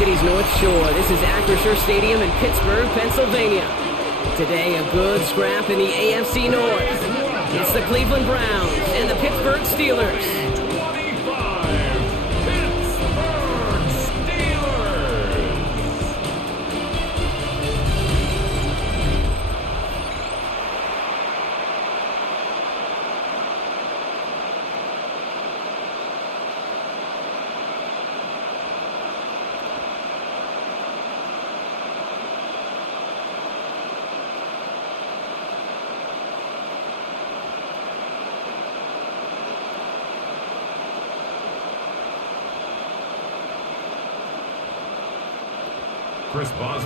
City's North Shore. This is Acrisure Stadium in Pittsburgh, Pennsylvania. Today, a good scrap in the AFC North. It's the Cleveland Browns and the Pittsburgh Steelers.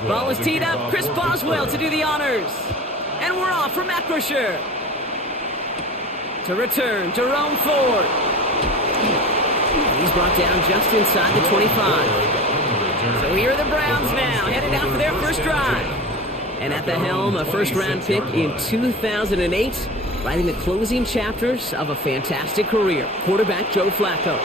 Ball is teed up. Chris Boswell to do the honors. And we're off from Acrisure. To return, Jerome Ford. He's brought down just inside the 25. So here are the Browns now, headed out for their first drive. And at the helm, a first-round pick in 2008, writing the closing chapters of a fantastic career, quarterback Joe Flacco.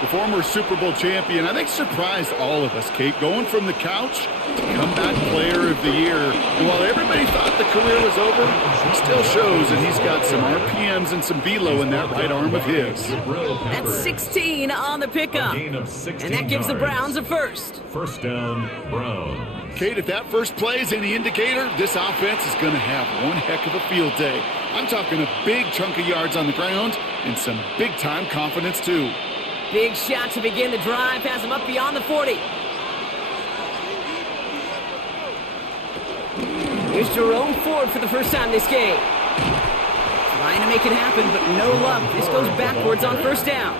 The former Super Bowl champion, I think, surprised all of us, Kate, going from the couch to comeback player of the year. And while everybody thought the career was over, he still shows that he's got some RPMs and some velo in that right arm of his. That's 16 on the pickup. And that gives the Browns a first. First down, Browns. Kate, if that first play is any indicator, this offense is going to have one heck of a field day. I'm talking a big chunk of yards on the ground and some big-time confidence, too. Big shot to begin the drive, has him up beyond the 40. Here's Jerome Ford for the first time this game. Trying to make it happen, but no luck. This goes backwards on first down.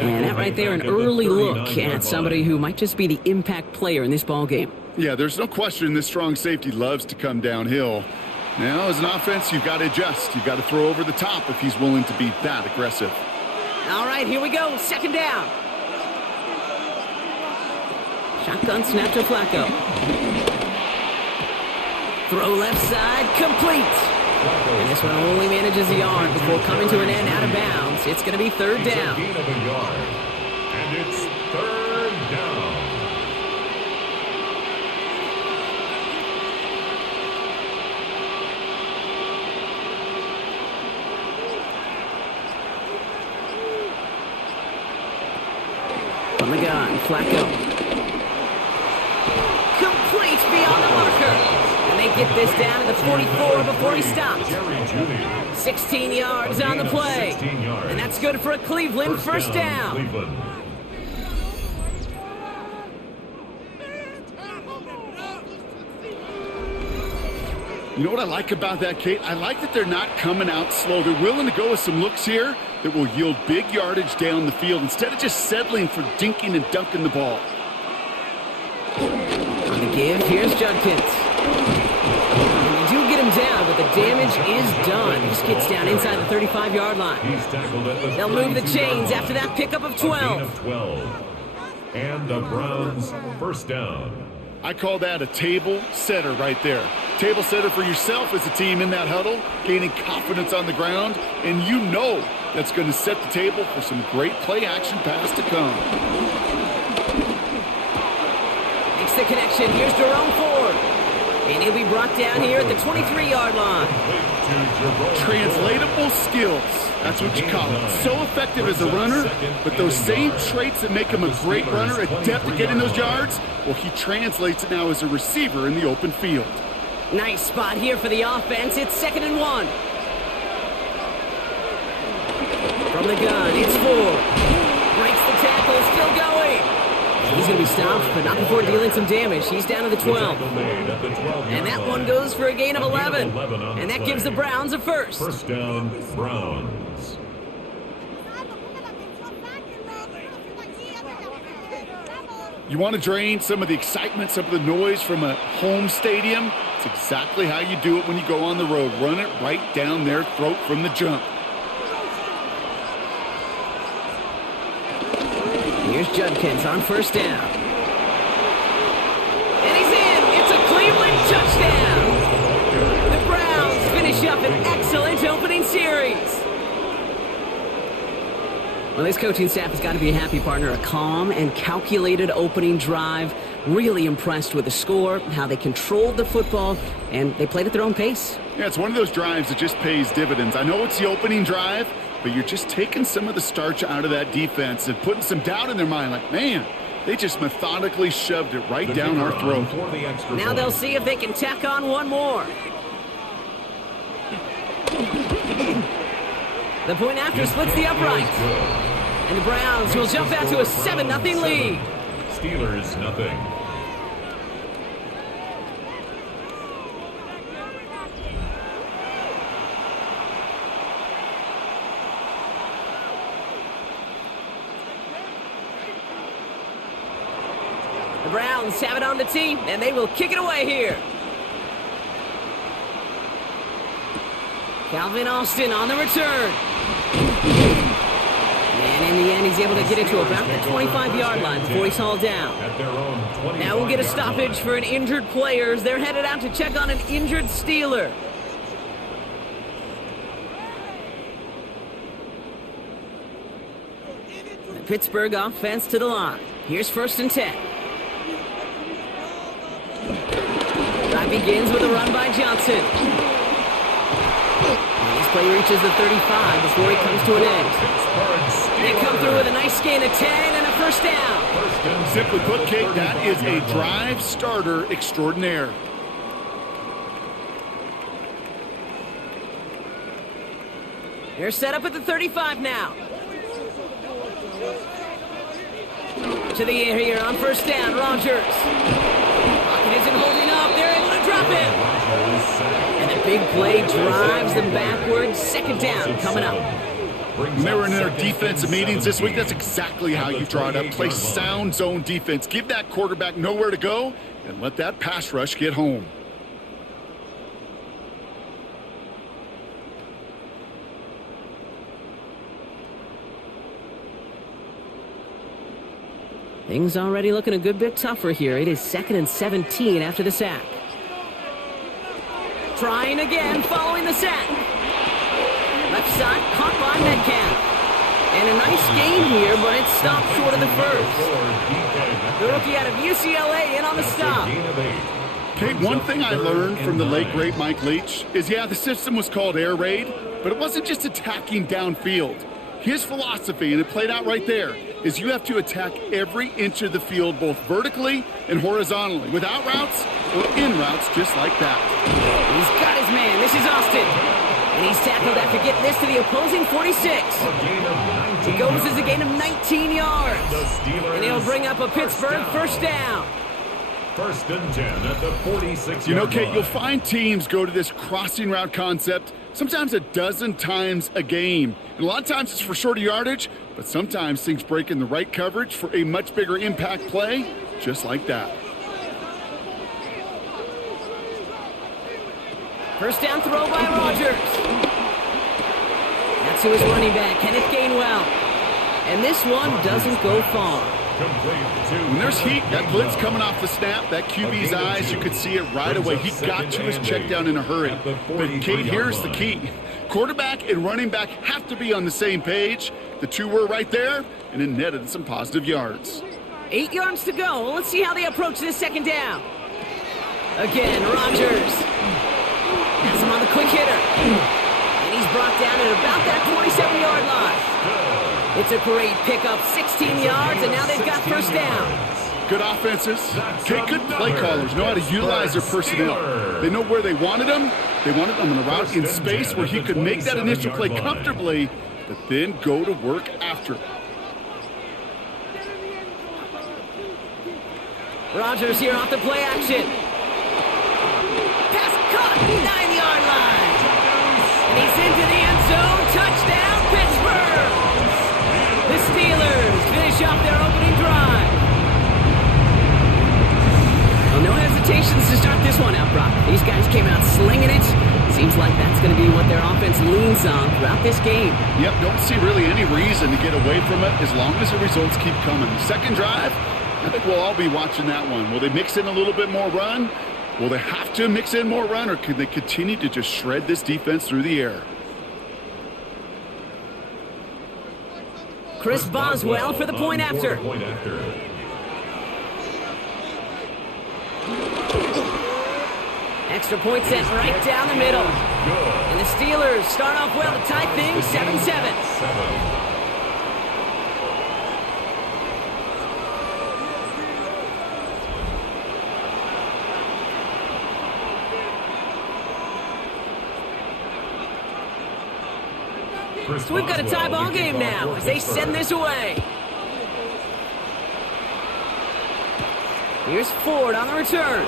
And that right there, an early look at somebody who might just be the impact player in this ball game. Yeah, there's no question this strong safety loves to come downhill. Now, as an offense, you've got to adjust. You've got to throw over the top if he's willing to be that aggressive. All right, here we go. Second down. Shotgun snap to Flacco. Throw left side, complete. And this one only manages a yard before coming to an end out of bounds. It's going to be third down. And it's third down. From the gun, Flacco. Complete beyond the marker. And they get this down to the 44 before he stops. 16 yards on the play. And that's good for a Cleveland first down. You know what I like about that, Kate? I like that they're not coming out slow. They're willing to go with some looks here that will yield big yardage down the field instead of just settling for dinking and dunking the ball. On the give, here's Judkins. And they do get him down, but the damage is done. He just gets down inside the 35-yard line. They'll move the chains after that pickup of 12. And the Browns first down. I call that a table setter right there. Table setter for yourself as a team in that huddle, gaining confidence on the ground, and you know that's going to set the table for some great play-action pass to come. Makes the connection. Here's Jerome Ford. And he'll be brought down here at the 23-yard line. Translatable skills. That's what you call it. So effective as a runner, but those same traits that make him a great runner, adept at getting those yards, well, he translates it now as a receiver in the open field. Nice spot here for the offense. It's 2nd and 1. From the gun, it's Ford. Breaks the tackle, still going. He's going to be stopped, but not before dealing some damage. He's down to the 12. And that one goes for a gain of 11. And that gives the Browns a first. First down, Browns. You want to drain some of the excitement, some of the noise from a home stadium? It's exactly how you do it when you go on the road. Run it right down their throat from the jump. Here's Judkins on first down. And he's in. It's a Cleveland touchdown. The Browns finish up an excellent opening series. Well, this coaching staff has got to be a happy partner. A calm and calculated opening drive. Really impressed with the score, how they controlled the football, and they played at their own pace. Yeah, it's one of those drives that just pays dividends. I know it's the opening drive, but you're just taking some of the starch out of that defense and putting some doubt in their mind. Like, man, they just methodically shoved it right down our throat. Now they'll see if they can tack on one more. The point after splits the upright. And the Browns will jump out to a 7-0 lead. Steelers, nothing. The Browns have it on the tee, and they will kick it away here. Calvin Austin on the return. And in the end, he's able to get it to about the 25-yard line before he's hauled down. Now we'll get a stoppage for an injured player as they're headed out to check on an injured Steeler. The Pittsburgh offense to the line. Here's 1st and 10. Drive begins with a run by Johnson. Play reaches the 35 before he comes to an end. They come through with a nice gain of 10 and a 1st down. Simply put, Kate, that is a drive starter extraordinaire. They're set up at the 35 now. To the air here on 1st down, Rodgers. Pocket isn't holding up. They're able to drop it. And a big play drives them backwards. 2nd down coming up. When they were in their defensive meetings this week, that's exactly how you draw it up. Play sound zone defense. Give that quarterback nowhere to go and let that pass rush get home. Things already looking a good bit tougher here. It is 2nd and 17 after the sack. Trying again following the sack. Left side caught by Metcalf. And a nice gain here, but it stopped short of the 1st. The rookie out of UCLA in on the stop. Kate, one thing I learned from the late, great Mike Leach is, yeah, the system was called air raid, but it wasn't just attacking downfield. His philosophy, and it played out right there, is you have to attack every inch of the field, both vertically and horizontally, without routes or in routes, just like that. He's got his man. This is Austin. And he's tackled after getting this to the opposing 46. He goes as a gain of 19 yards. And he'll bring up a Pittsburgh 1st down. 1st and 10 at the 46. You know, Kate, you'll find teams go to this crossing route concept sometimes a dozen times a game. And a lot of times it's for shorter yardage, but sometimes things break in the right coverage for a much bigger impact play, just like that. 1st down throw by Rodgers. That's to his running back, Kenneth Gainwell. And this one doesn't go far. When there's heat, that blitz coming off the snap, that QB's eyes, you could see it right away. He got to his check down in a hurry. But Kate, here's the key. Quarterback and running back have to be on the same page. The two were right there, and it netted some positive yards. 8 yards to go. Well, let's see how they approach this 2nd down. Again, Rodgers. Has him on the quick hitter. And he's brought down at about that 27-yard line. It's a great pickup, 16 yards, and now they've got 1st down. Good offenses. Good play callers know how to utilize their personnel. They know where they wanted them. They wanted them on a route in space where he could make that initial play comfortably, but then go to work after. Rodgers here off the play action. Pass caught, 9-yard line. And he's into the end zone. Touchdown, Pittsburgh. The Steelers finish off their opening drive. Well, no hesitations to start this one out, Brock. These guys came out slinging it. Seems like that's going to be what their offense leans on throughout this game. Yep, don't see really any reason to get away from it as long as the results keep coming. The 2nd drive, I think we'll all be watching that one. Will they mix in a little bit more run? Will they have to mix in more run, or can they continue to just shred this defense through the air? Chris Boswell for the point after. Extra point set right down the middle. And the Steelers start off well to tie things 7-7. So we've got a tie ball game now as they send this away. Here's Ford on the return.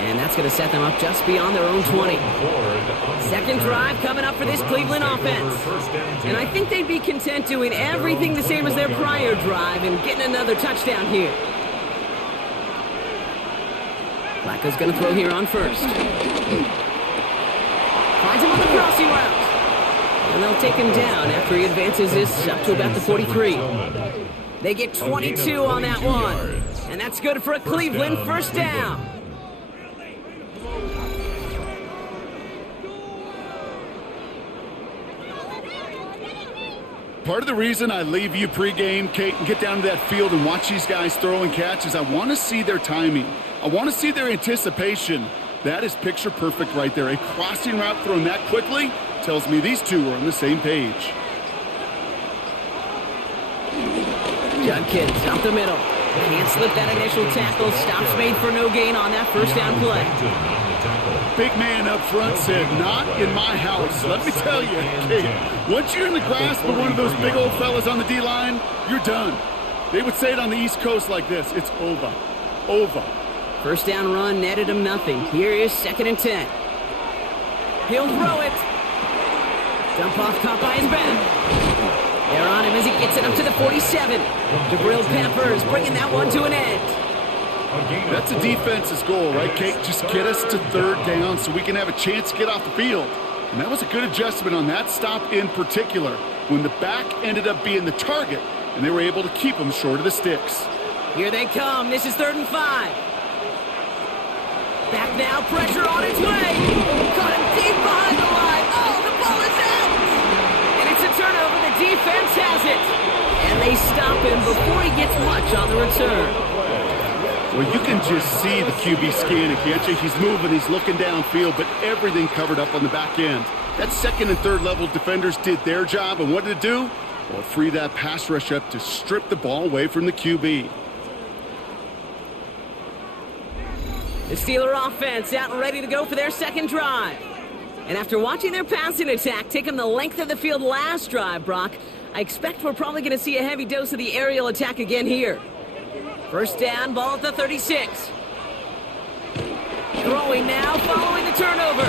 And that's going to set them up just beyond their own 20. Second drive coming up for this Cleveland offense. And I think they'd be content doing everything the same as their prior drive and getting another touchdown here. Flacco's going to throw here on first. Finds him on the crossing route. And they'll take him down after he advances this up to about the 43. They get 22 on that one. And that's good for a Cleveland first down. Part of the reason I leave you pregame, Kate, and get down to that field and watch these guys throw and catch is I want to see their timing. I want to see their anticipation. That is picture perfect right there. A crossing route thrown that quickly tells me these two are on the same page. Judkins up the middle. Can't slip that initial tackle. Stops made for no gain on that first down play. Big man up front said, not in my house. Let me tell you, Kate, once you're in the grasp of one of those big old fellas on the D-line, you're done. They would say it on the East Coast like this. It's over. Over. First down run netted him nothing. Here is 2nd and 10. He'll throw it. Jump off caught by his back. They're on him as he gets it up to the 47. Jabril Peppers bringing that one to an end. That's a defense's goal, right, Kate? Just get us to 3rd down so we can have a chance to get off the field. And that was a good adjustment on that stop in particular when the back ended up being the target and they were able to keep him short of the sticks. Here they come. This is 3rd and 5. Back now, pressure on its way. Caught him deep behind the line. Oh, the ball is out. And it's a turnover. The defense has it. And they stop him before he gets much on the return. Well, you can just see the QB scanning, can't you? He's moving, he's looking downfield, but everything covered up on the back end. That 2nd and 3rd level defenders did their job, and what did it do? Well, free that pass rush up to strip the ball away from the QB. The Steeler offense out and ready to go for their 2nd drive. And after watching their passing attack take them the length of the field last drive, Brock, I expect we're probably going to see a heavy dose of the aerial attack again here. First down, ball at the 36. Throwing now, following the turnover.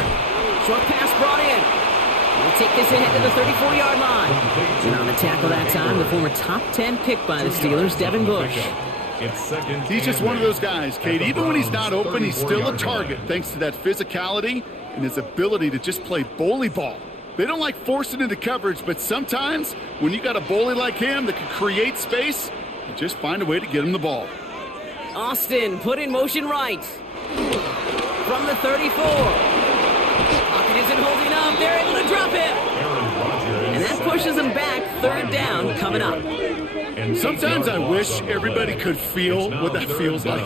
Short pass brought in. We'll take this ahead to the 34-yard line. And on the tackle that time, the former top 10 pick by the Steelers, Devin Bush. He's just one of those guys, Kate. Even when he's not open, he's still a target thanks to that physicality and his ability to just play bully ball. They don't like forcing into coverage, but sometimes when you got a bully like him that can create space, you just find a way to get him the ball. Austin put in motion right. From the 34. Pocket isn't holding up. They're able to drop him. And that pushes them back. 3rd down coming up. Sometimes I wish everybody could feel what that feels like.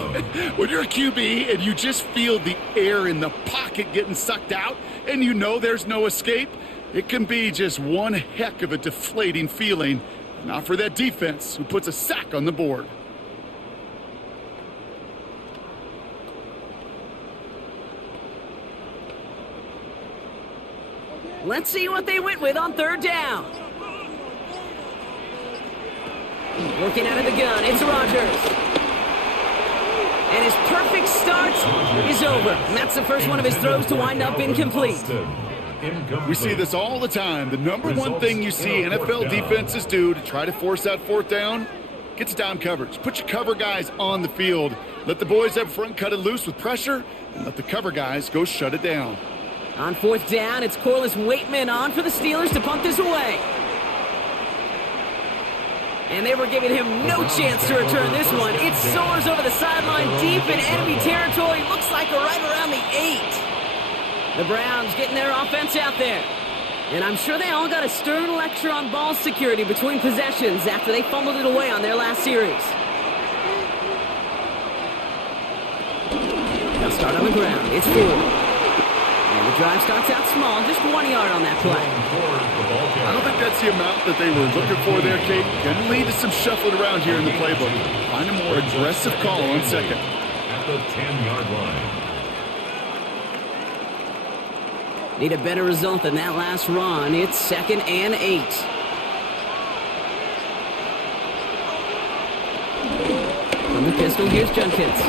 When you're a QB and you just feel the air in the pocket getting sucked out and you know there's no escape, it can be just one heck of a deflating feeling. Not for that defense who puts a sack on the board. Let's see what they went with on 3rd down. Working out of the gun, it's Rodgers. And his perfect start is over. And that's the first one of his throws to wind up incomplete. We see this all the time. The number one thing you see NFL defenses do to try to force that 4th down, gets down coverage. Put your cover guys on the field. Let the boys up front cut it loose with pressure, and let the cover guys go shut it down. On 4th down, it's Corliss Waitman on for the Steelers to punt this away. And they were giving him no chance to return this one. It soars over the sideline deep in enemy territory. Looks like right around the 8. The Browns getting their offense out there. And I'm sure they all got a stern lecture on ball security between possessions after they fumbled it away on their last series. They'll start on the ground. It's 4. And the drive starts out small, just 1 yard on that play. I don't think that's the amount that they were looking for there, Kate. Can lead to some shuffling around here in the playbook. Find a more aggressive call on second. At the 10-yard line. Need a better result than that last run. It's 2nd and 8. From the pistol, here's Junkins.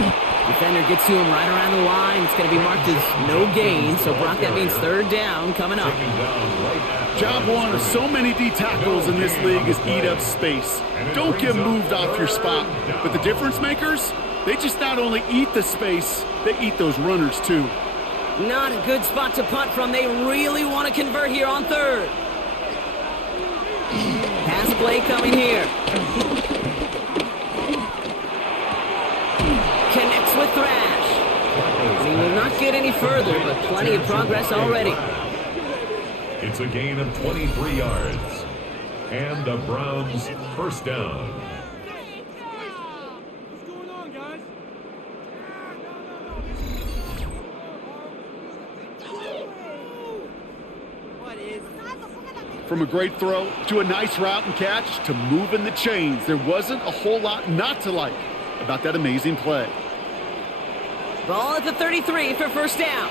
Defender gets to him right around the line. It's going to be marked as no gain. So, Brock, that means 3rd down coming up. Job one of so many D tackles in this league is eat up space. Don't get moved off your spot. But the difference makers, they just not only eat the space, they eat those runners too. Not a good spot to punt from. They really want to convert here on 3rd. Pass play coming here. Connects with Thrash. He will not get any further, but plenty of progress already. It's a gain of 23 yards. And the Browns' 1st down. From a great throw to a nice route and catch to moving the chains, there wasn't a whole lot not to like about that amazing play. Ball at the 33 for 1st down.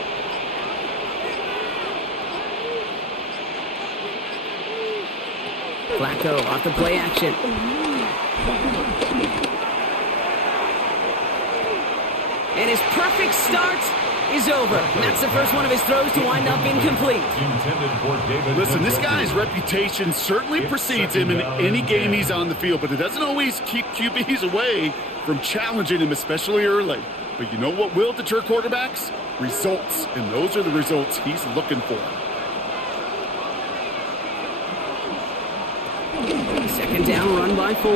Flacco off the play action. And his perfect start is over. And that's the first one of his throws to wind up incomplete. Listen, this guy's reputation certainly precedes him in any game he's on the field, but it doesn't always keep QBs away from challenging him, especially early. But you know what will deter quarterbacks? Results, and those are the results he's looking for. 2nd down, run by 4.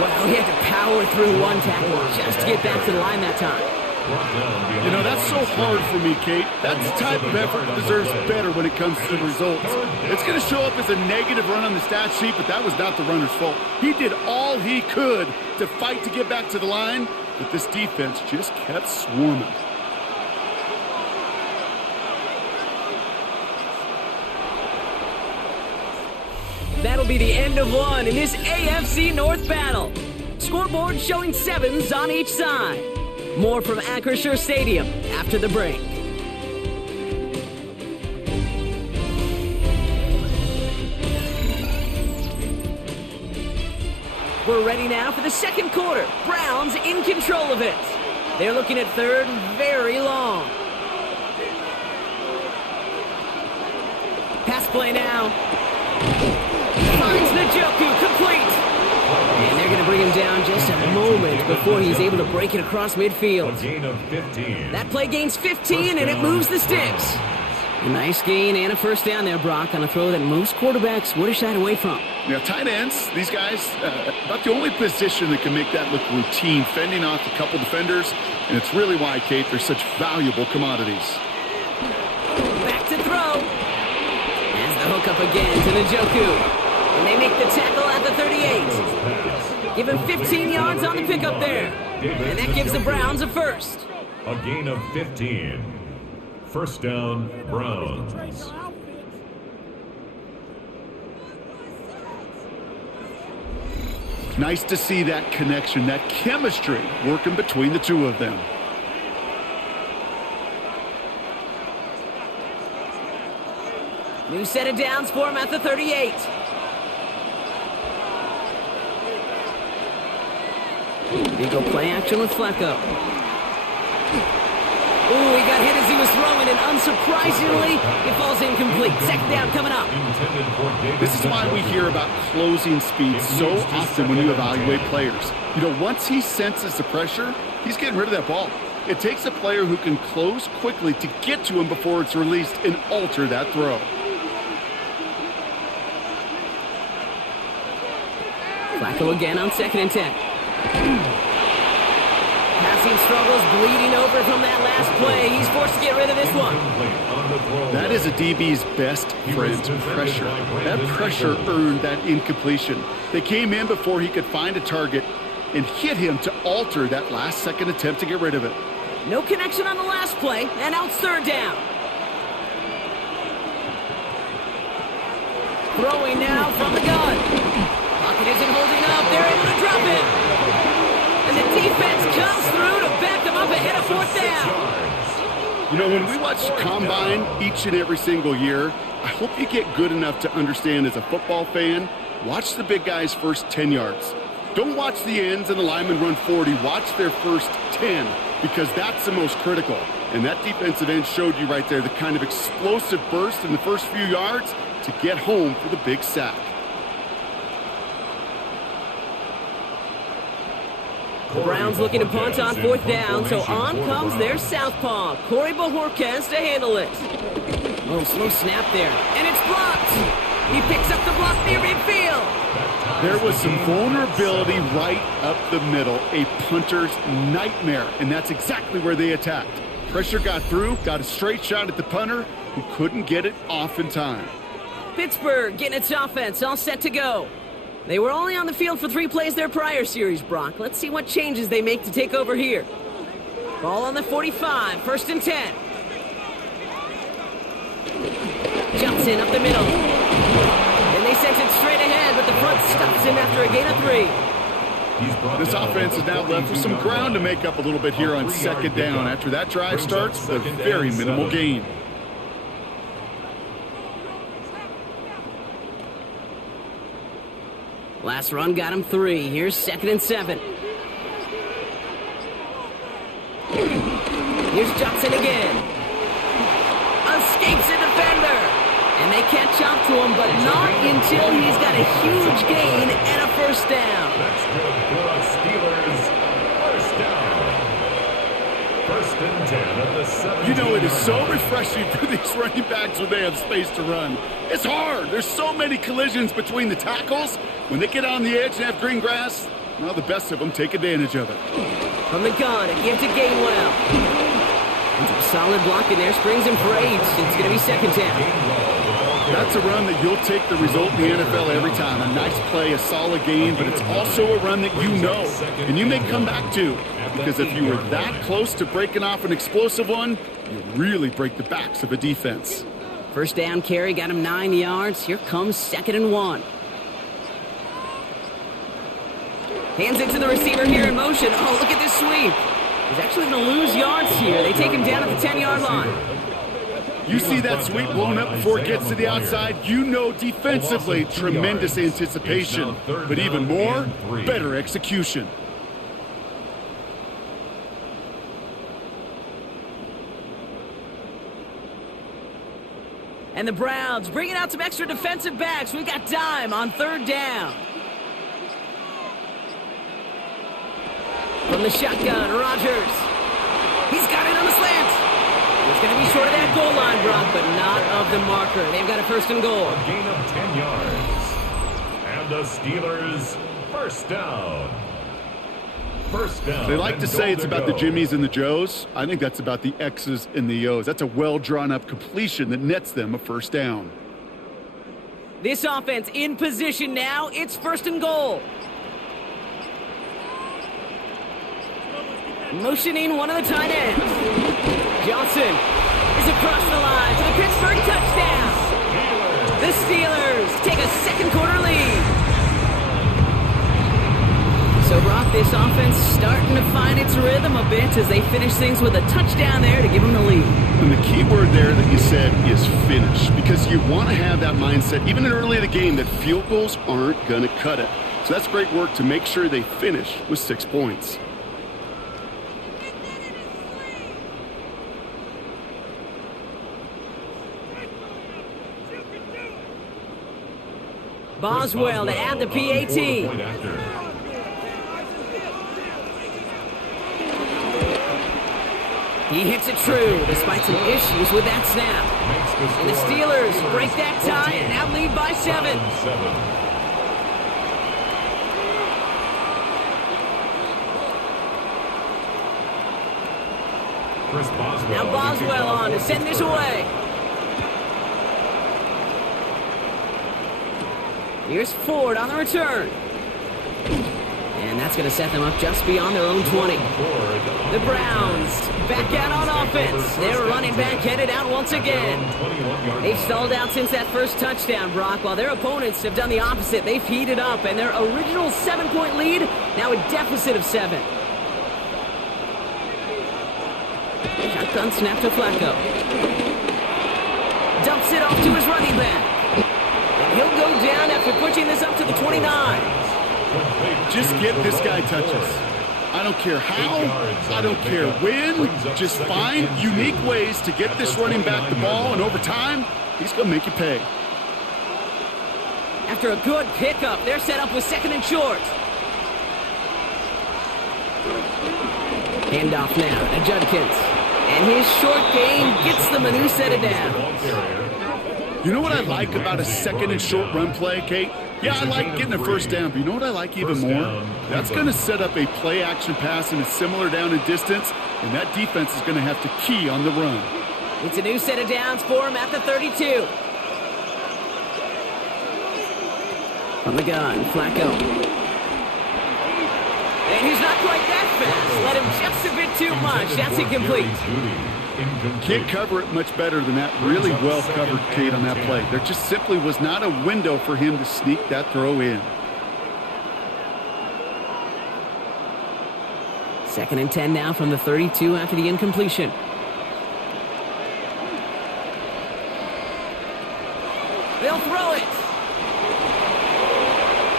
Well, he had to power through one tackle just to get back to the line that time. You know, that's so hard for me, Kate. That's the type of effort that deserves better when it comes to the results. It's going to show up as a negative run on the stat sheet, but that was not the runner's fault. He did all he could to fight to get back to the line, but this defense just kept swarming. That'll be the end of one in this AFC North battle. Scoreboard showing 7s on each side. More from Acrisure Stadium after the break. We're ready now for the 2nd quarter. Browns in control of it. They're looking at 3rd and very long. Pass play now. Finds Njoku, complete. And they're going to bring him down just a moment before he's able to break it across midfield. A gain of 15. That play gains 15, and it moves the sticks. A nice gain and a 1st down there, Brock, on a throw that most quarterbacks would have shied away from. Now, tight ends, these guys, about the only position that can make that look routine, fending off a couple defenders, and it's really why, Kate, they're such valuable commodities. Back to throw. As the hook up again to Njoku. And they make the tackle at the 38. Give him 15 yards on the pickup there. And that gives the Browns a 1st. A gain of 15. 1st down, Browns. Nice to see that connection, that chemistry working between the two of them. New set of downs for him at the 38. Eagle play action with Flacco. Ooh, he got hit as he was throwing, and unsurprisingly, it falls incomplete. 2nd down coming up. This is why we hear about closing speed so often when you evaluate players. You know, once he senses the pressure, he's getting rid of that ball. It takes a player who can close quickly to get to him before it's released and alter that throw. Flacco again on 2nd and 10. Pass Passing struggles bleeding over from that last play. He's forced to get rid of this one. That is a DB's best friend, pressure. That pressure earned that incompletion. They came in before he could find a target and hit him to alter that last-second attempt to get rid of it. No connection on the last play, and now it's third down. Throwing now from the gun. Pocket isn't holding up. They're able to drop it. And the defense comes through to back them up ahead of fourth down. You know, when we watch Combine each and every single year, I hope you get good enough to understand as a football fan, watch the big guys' first 10 yards. Don't watch the ends and the linemen run 40. Watch their first 10 because that's the most critical. And that defensive end showed you right there the kind of explosive burst in the first few yards to get home for the big sack. The Browns looking to punt on fourth down, so on comes their southpaw, Corey Bajorquez, to handle it. Oh, slow snap there, and it's blocked. He picks up the block near midfield. There was some vulnerability right up the middle, a punter's nightmare, and that's exactly where they attacked. Pressure got through, got a straight shot at the punter, who couldn't get it off in time. Pittsburgh getting its offense all set to go. They were only on the field for 3 plays their prior series, Brock. Let's see what changes they make to take over here. Ball on the 45, first and 10. Johnson up the middle. And they sent it straight ahead, but the front stops him after a gain of 3. This offense is now left with some ground to make up a little bit here on second down. After that drive starts, a very minimal gain. Last run got him 3. Here's second and 7. Here's Johnson again. Escapes a defender. And they catch up to him, but not until he's got a huge gain and a first down. That's good for the Steelers. First down. First and 10 at the 17. You know, it is so refreshing for these running backs when they have space to run. It's hard. There's so many collisions between the tackles. When they get on the edge and have green grass, well, the best of them take advantage of it. From the gun, a give to Gainwell. And some solid blocking there, springs him for 8. It's going to be second down. That's a run that you'll take the result in the NFL every time. A nice play, a solid gain, but it's also a run that you know, and you may come back to. Because if you were that close to breaking off an explosive one, you really break the backs of a defense. First down carry got him 9 yards. Here comes second and 1. Hands it to the receiver here in motion. Oh, look at this sweep. He's actually going to lose yards here. They take him down at the 10-yard line. You see that sweep blown up before it gets to the outside, you know defensively, tremendous anticipation. But even more, better execution. And the Browns bringing out some extra defensive backs. We've got time on third down. From the shotgun, Rodgers. He's got it on the slant. He's going to be short of that goal line, Brock, but not of the marker. They've got a first and goal. A gain of 10 yards. And the Steelers, first down. First down. They like to say it's about the Jimmies and the Joes. I think that's about the X's and the O's. That's a well-drawn-up completion that nets them a first down. This offense in position now. It's first and goal. Motioning one of the tight ends. Johnson is across the line to the Pittsburgh touchdown. The Steelers take a second quarter lead. So, Brock, this offense starting to find its rhythm a bit as they finish things with a touchdown there to give them the lead. And the key word there that you said is finish, because you want to have that mindset, even early in the game, that field goals aren't going to cut it. So that's great work to make sure they finish with 6 points. Boswell to add the PAT. He hits it true despite some issues with that snap. And the Steelers break that tie and now lead by 7. Chris Boswell. Now Boswell on to send this away. Here's Ford on the return. And that's going to set them up just beyond their own 20. The Browns back out on offense. Their running back headed out once again. They've stalled out since that first touchdown, Brock, while their opponents have done the opposite. They've heated up, and their original 7-point lead, now a deficit of 7. Shotgun snap to Flacco. Dumps it off to his running back. And he'll go down after pushing this up to the 29. Just get this guy touches. I don't care how, I don't care when. Just find unique ways to get this running back the ball, and over time, he's going to make you pay. After a good pickup, they're set up with 2nd and short. Handoff now to Judkins. And his short game gets them a new set of downs. You know what I like about a 2nd and short run play, Kate? Yeah, I like getting a first down, but you know what I like even more? That's going to set up a play-action pass in a similar down and distance, and that defense is going to have to key on the run. It's a new set of downs for him at the 32. From the gun, Flacco. And he's not quite that fast. Let him just a bit too much. That's incomplete. Can't cover it much better than that. Really well covered, Kate, on that play. There just simply was not a window for him to sneak that throw in. 2nd and 10 now from the 32 after the incompletion. They'll throw it.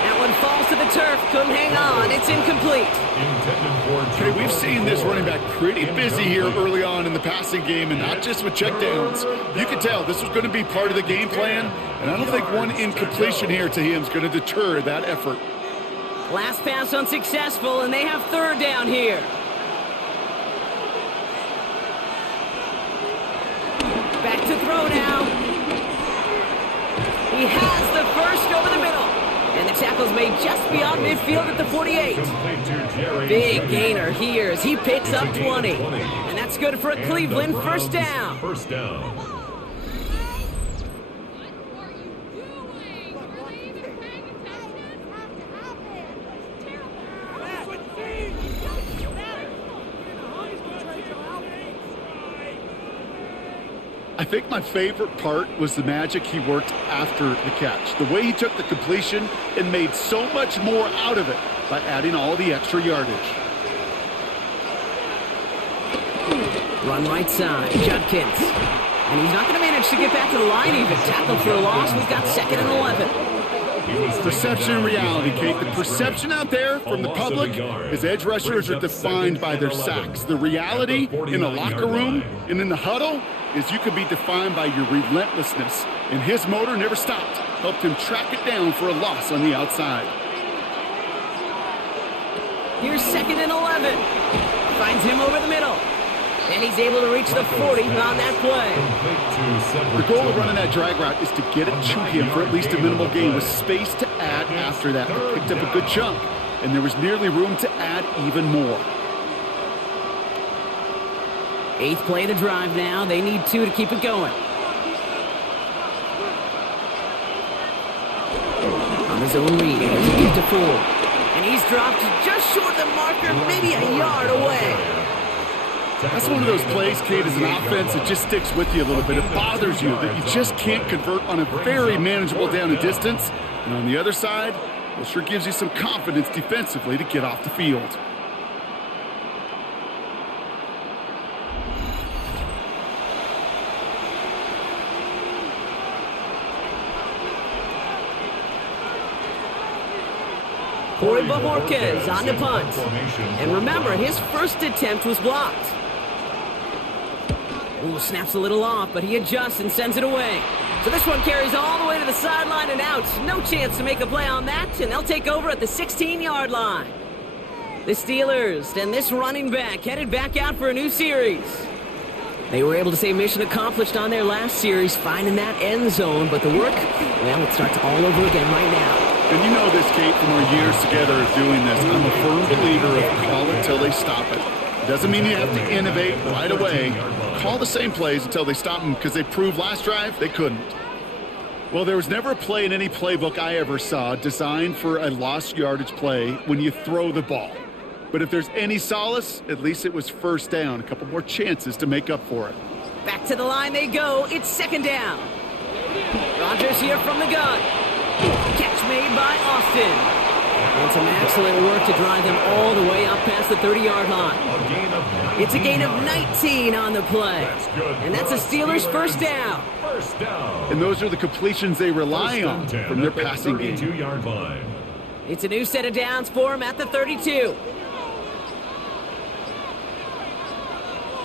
That one falls to the turf. Couldn't hang on. It's incomplete. Okay, we've seen this running back pretty busy here early on in the passing game, and not just with checkdowns. You can tell this was going to be part of the game plan, and I don't think one incompletion here to him is going to deter that effort. Last pass unsuccessful, and they have 3rd down here. Back to throw now. He has the first over the middle. And the tackle's made just beyond midfield at the 48. Big gainer here as he picks up 20. And that's good for a Cleveland first down. I think my favorite part was the magic he worked after the catch. The way he took the completion and made so much more out of it by adding all the extra yardage. Run right side, Judkins. And he's not going to manage to get back to the line even. Tackle for a loss. We've got 2nd and 11. Perception and reality, Kate. The perception out there from the public is edge rushers are defined by their sacks. The reality in the locker room and in the huddle is you can be defined by your relentlessness. And his motor never stopped. Helped him track it down for a loss on the outside. Here's 2nd and 11. Finds him over the middle. And he's able to reach the 40 on that play. The goal of running that drag route is to get it to him for at least a minimal gain with space to add after that. They picked up a good chunk, and there was nearly room to add even more. 8th play of the drive now. They need 2 to keep it going. On his own read, there's a give to Ford. And he's dropped just short of the marker, maybe a yard away. That's one of those plays, Kate, as an offense that just sticks with you a little bit. It bothers you that you just can't convert on a very manageable down and distance. And on the other side, well, sure gives you some confidence defensively to get off the field. Corey Bajorquez on the punt. And remember, his first attempt was blocked. Ooh, snaps a little off, but he adjusts and sends it away. So this one carries all the way to the sideline and out. No chance to make a play on that, and they'll take over at the 16-yard line. The Steelers and this running back headed back out for a new series. They were able to say mission accomplished on their last series, finding that end zone, but the work, well, it starts all over again right now. And you know this, Kate, from our years together of doing this. I'm a firm believer of call it till they stop it. Doesn't mean you have to innovate right away. Call the same plays until they stop them, because they proved last drive they couldn't. Well, there was never a play in any playbook I ever saw designed for a lost yardage play when you throw the ball. But if there's any solace, at least it was first down. A couple more chances to make up for it. Back to the line they go. It's second down. Rodgers here from the gun. Catch made by Austin. And some excellent work to drive them all the way up past the 30-yard line. It's a gain of 19 on the play. And that's a Steelers first down. And those are the completions they rely on from their passing game. It's a new set of downs for him at the 32.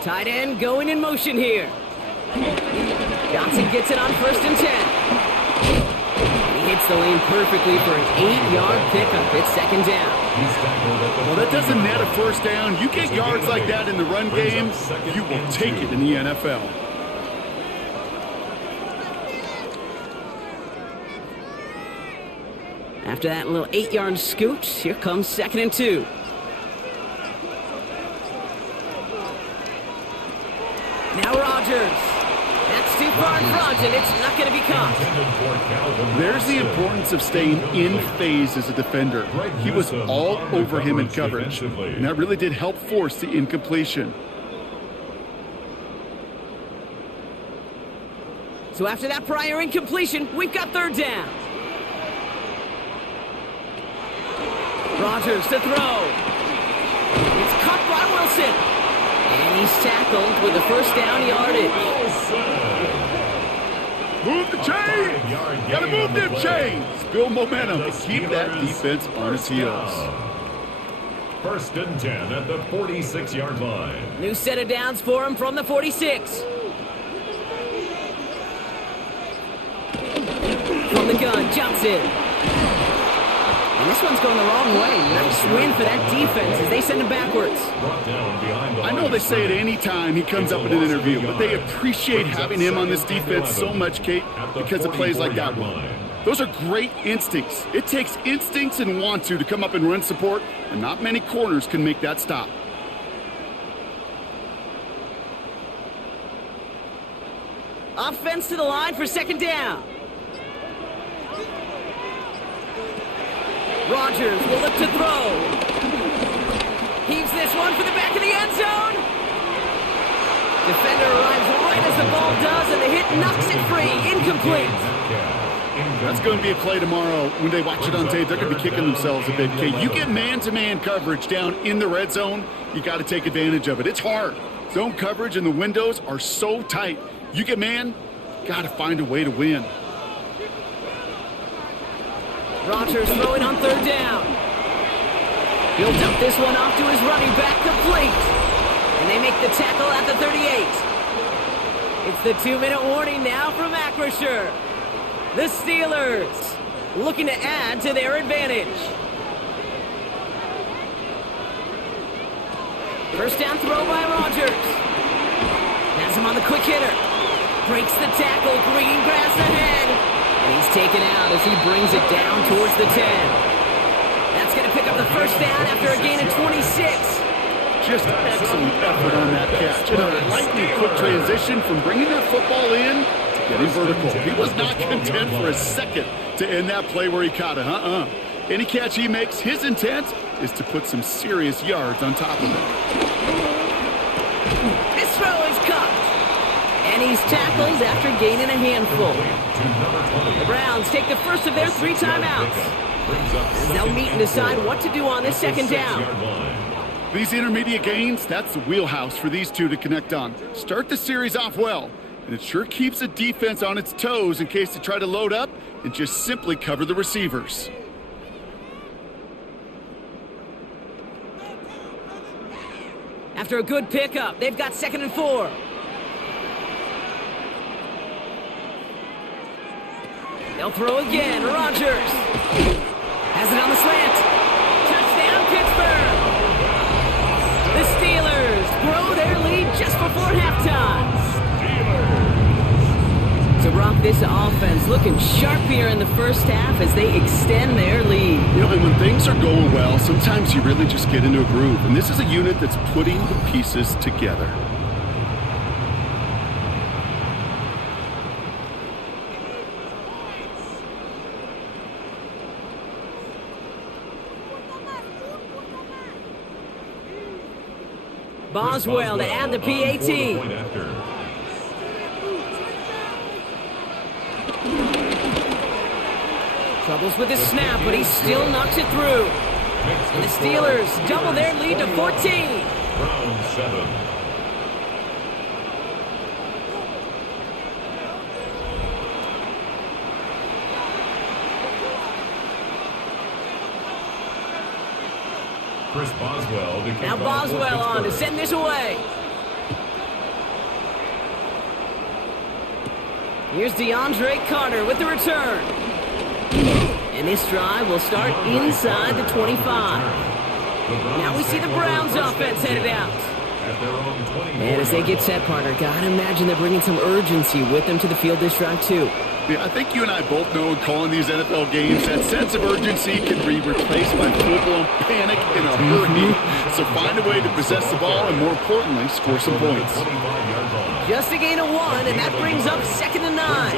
Tight end going in motion here. Johnson gets it on 1st and 10. He hits the lane perfectly for an 8-yard pickup. It's second down. Well, that doesn't net a first down. You get yards like that in the run game, you will take it in the NFL. After that little 8-yard scoot, here comes 2nd and 2. Now Rodgers. That's too far in front, and it's not going to be caught. There's the importance of staying in phase as a defender. He was all over him in coverage, and that really did help force the incompletion. So after that prior incompletion, we've got 3rd down. Rodgers to throw. It's caught by Wilson. And he's tackled with the first down yardage. Move the chains! Gotta move them chains! Build momentum. Keep that defense on its heels. 1st and 10 at the 46-yard line. New set of downs for him from the 46. From the gun, Johnson. And this one's going the wrong way. Nice win for that defense as they send him backwards. I know they say it any time he comes up in an interview, but they appreciate having him on this defense so much, Kate, because of plays like that one. Those are great instincts. It takes instincts and want to come up and run support, and not many corners can make that stop. Offense to the line for 2nd down. Rodgers will look to throw. Heaves this one for the back of the end zone. Defender arrives right as the ball does, and the hit knocks it free. Incomplete. That's going to be a play tomorrow. When they watch it on tape, they're going to be kicking themselves a bit. Kate, you get man-to-man coverage down in the red zone, you got to take advantage of it. It's hard. Zone coverage and the windows are so tight. You get man, got to find a way to win. Rodgers throwing on 3rd down. He'll dump this one off to his running back, complete. And they make the tackle at the 38. It's the 2-minute warning now from Acrisure. The Steelers looking to add to their advantage. First down throw by Rodgers. Has him on the quick hitter. Breaks the tackle, green grass ahead. And he's taken out as he brings it down towards the 10. That's going to pick up the first down after a gain of 26. Just excellent effort on that catch. And a lightning quick transition from bringing that football in to getting vertical. He was not content for a second to end that play where he caught it. Any catch he makes, his intent is to put some serious yards on top of it. This throw is caught. And he's tackled after gaining a handful. The Browns take the first of their 3 timeouts. As they'll meet and decide what to do on this 2nd down. These intermediate gains, that's the wheelhouse for these two to connect on. Start the series off well, and it sure keeps the defense on its toes in case they try to load up and just simply cover the receivers. After a good pickup, they've got 2nd and 4. They'll throw again. Rodgers has it on the slant. Touchdown, Pittsburgh. The Steelers grow their lead just before halftime. To rock this offense looking sharp here in the first half as they extend their lead. You know, and when things are going well, sometimes you really just get into a groove. And this is a unit that's putting the pieces together. Boswell to add the PAT. Troubles with his snap, but he still knocks it through. And the Steelers double their lead to 14. Round 7. Chris Boswell to kick now off for Boswell on to Pittsburgh. send this away. Here's DeAndre Carter with the return. And this drive will start inside the 25. Now we see the Browns offense headed out. And as they get set, partner, gotta imagine they're bringing some urgency with them to the field this drive too. Yeah, I think you and I both know in calling these NFL games, that sense of urgency can be replaced by full-blown panic in a hurry. So find a way to possess the ball and, more importantly, score some points. Just a gain of 1, and that brings up 2nd and 9.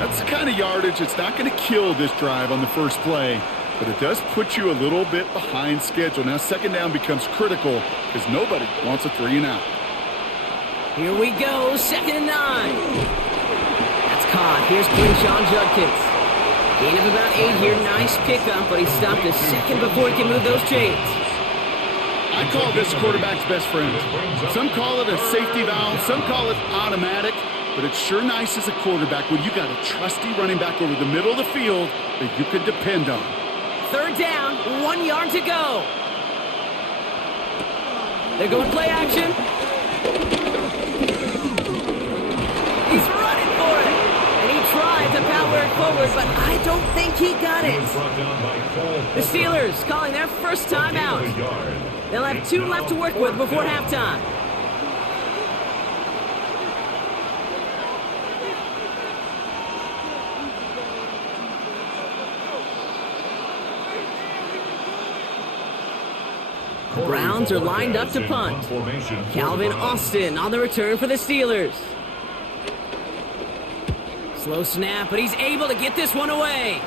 That's the kind of yardage that's not going to kill this drive on the first play, but it does put you a little bit behind schedule. Now 2nd down becomes critical because nobody wants a 3-and-out. Here we go, 2nd and 9. Caught. Here's Quinshawn Judkins. Gain of about 8 here. Nice pickup, but he stopped a second before he can move those chains. I call this quarterback's best friend. Some call it a safety valve, some call it automatic, but it's sure nice as a quarterback when you got a trusty running back over the middle of the field that you can depend on. 3rd down, 1 yard to go. They're going play action. He's running for it. Tried to power it forward, but I don't think he got it. The Steelers calling their first timeout. They'll have 2 left to work with before halftime. The Browns are lined up to punt. Calvin Austin on the return for the Steelers. Slow snap, but he's able to get this one away.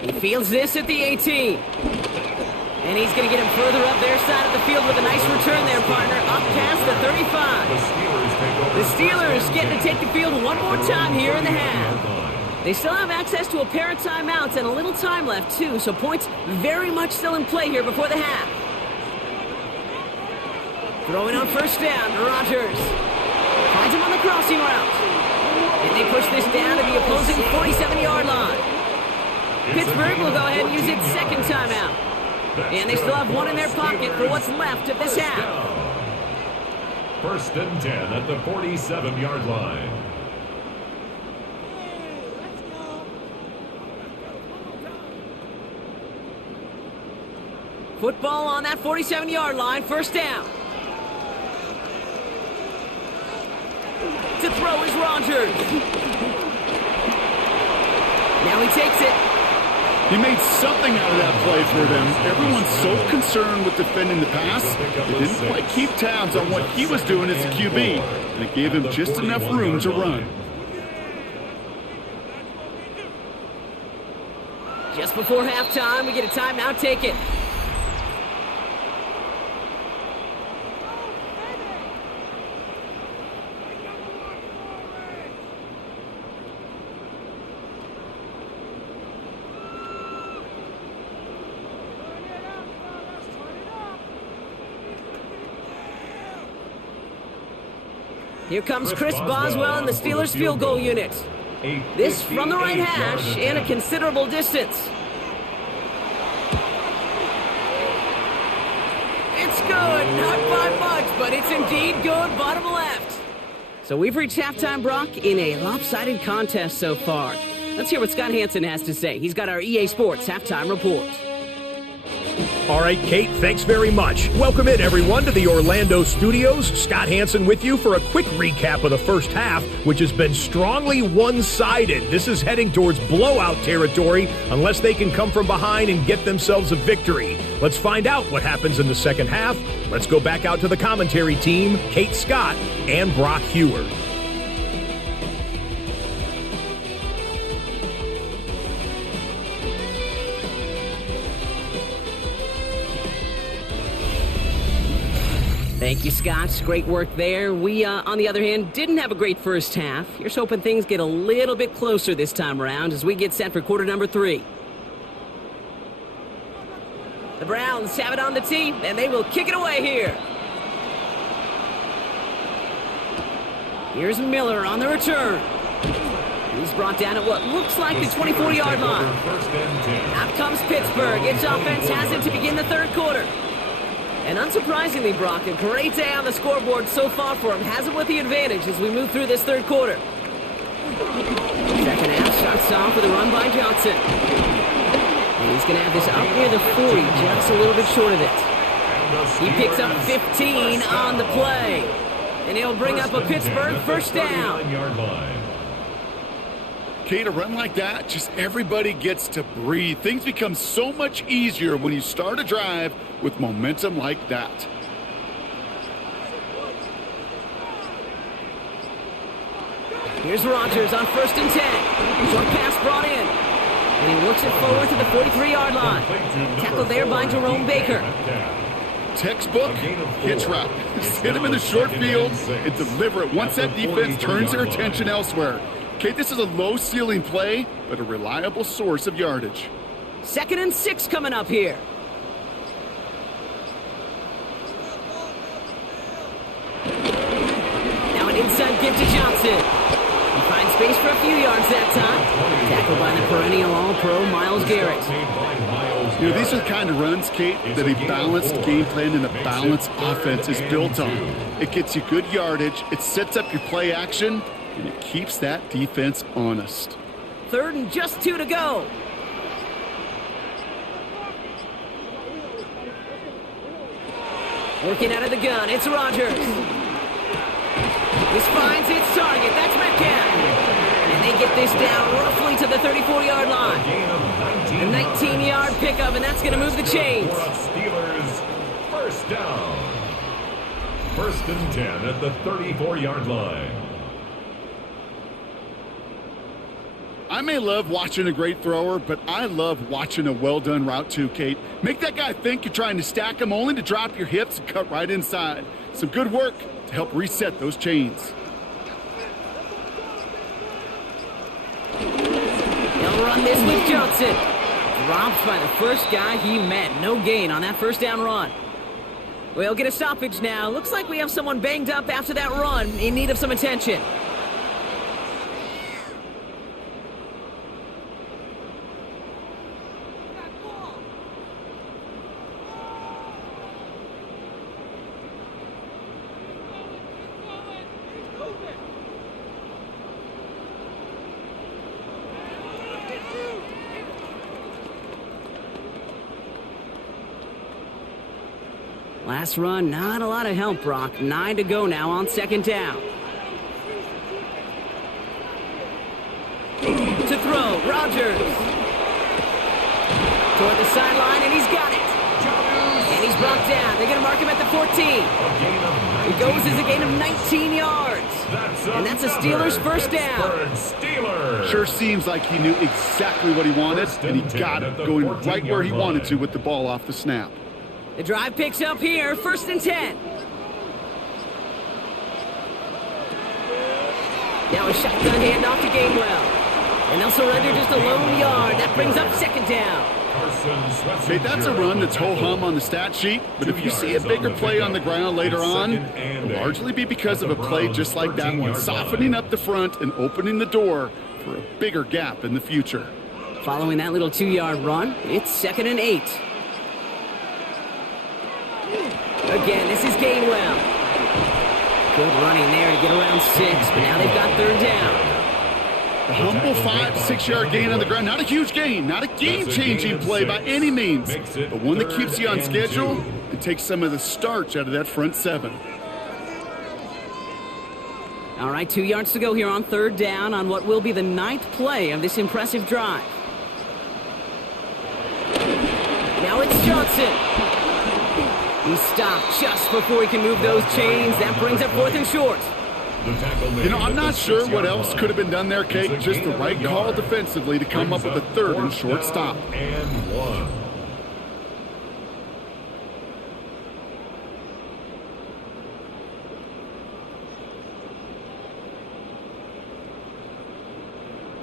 He fields this at the 18. And he's going to get him further up their side of the field with a nice return there, partner, up past the 35. The Steelers getting to take the field one more time here in the half. They still have access to a pair of timeouts and a little time left, too, so points very much still in play here before the half. Throwing on 1st down, Rodgers. Finds him on the crossing route. And they push this down to the opposing 47-yard line. Pittsburgh will go ahead and use its 2nd timeout. And they still have 1 in their pocket for what's left of this half. 1st and 10 at the 47-yard line. Football on that 47-yard line, 1st down. To throw is Rodgers. Now he takes it. He made something out of that play for them. Everyone's so concerned with defending the pass, they didn't quite keep tabs on what he was doing as a QB, and it gave him just enough room to run. Just before halftime, we get a timeout taken. Here comes Chris Boswell and the Steelers field goal unit. This from the right hash and a considerable distance. It's good, not by much, but it's indeed good, bottom left. So we've reached halftime, Brock, in a lopsided contest so far. Let's hear what Scott Hansen has to say. He's got our EA Sports halftime report. All right, Kate, thanks very much. Welcome in, everyone, to the Orlando studios. Scott Hansen with you for a quick recap of the first half, which has been strongly one-sided. This is heading towards blowout territory unless they can come from behind and get themselves a victory. Let's find out what happens in the second half. Let's go back out to the commentary team, Kate Scott and Brock Heward. Thank you, Scott. Great work there. We, on the other hand, didn't have a great first half. Here's hoping things get a little bit closer this time around as we get set for quarter number 3. The Browns have it on the tee, and they will kick it away here. Here's Miller on the return. He's brought down at what looks like the 24-yard line. Out comes Pittsburgh. Its offense has it to begin the third quarter. And unsurprisingly, Brock, a great day on the scoreboard so far for him. Has it with the advantage as we move through this third quarter. Second half starts off with a run by Johnson. And he's going to have this up near the 40, just a little bit short of it. He picks up 15 on the play. And he'll bring up a Pittsburgh first down. Kate, a run like that, just everybody gets to breathe. Things become so much easier when you start a drive with momentum like that. Here's Rodgers on 1st and 10. Short pass brought in. And he works it forward to the 43-yard line. Tackled there by Jerome Baker. Textbook hitch route. Just hit him in the short field and deliver it once that defense turns their attention elsewhere. Okay, this is a low-ceiling play, but a reliable source of yardage. 2nd and 6 coming up here. Now an inside give to Johnson. He finds space for a few yards that time. Tackled by the perennial All-Pro Myles Garrett. You know, these are the kind of runs, Kate, that a balanced game plan and a balanced offense is built on. It gets you good yardage, it sets up your play action, and it keeps that defense honest. 3rd and just 2 to go. Working out of the gun, it's Rodgers. This finds its target, that's Metcalf. And they get this down roughly to the 34-yard line. A 19-yard pickup, and that's going to move the chains. Steelers first down. 1st and 10 at the 34-yard line. I may love watching a great thrower, but I love watching a well-done route too, Kate. Make that guy think you're trying to stack him only to drop your hips and cut right inside. Some good work to help reset those chains. He'll run this with Johnson. Dropped by the first guy he met. No gain on that first down run. We'll get a stoppage now. Looks like we have someone banged up after that run in need of some attention. Last run, not a lot of help, Brock. 9 to go now on 2nd down. To throw, Rodgers. Toward the sideline, and he's got it. And he's brought down. They're going to mark him at the 14. It goes as a gain of 19 yards. And that's a Steelers first down. Sure seems like he knew exactly what he wanted, and he got it, going right where he wanted to with the ball off the snap. The drive picks up here, 1st and 10. Now a shotgun handoff to Gainwell. And they'll surrender just a lone yard. That brings up 2nd down. Hey, that's a run that's ho-hum on the stat sheet, but if you see a bigger play on the ground later on, it'll largely be because of a play just like that one, softening up the front and opening the door for a bigger gap in the future. Following that little 2-yard run, it's 2nd and 8. Again, this is Gainwell. Good running there to get around 6, but now they've got 3rd down. The humble 5-6 yard gain on the ground. Not a huge gain, not a game-changing play by any means, but one that keeps you on schedule and takes some of the starch out of that front seven. All right, 2 yards to go here on third down on what will be the 9th play of this impressive drive. Now it's Johnson. He stopped just before he can move those chains. That brings up 4th and short. You know, I'm not sure what else could have been done there, Kate. Just the right call defensively to come up with a 3rd and short stop. And 1.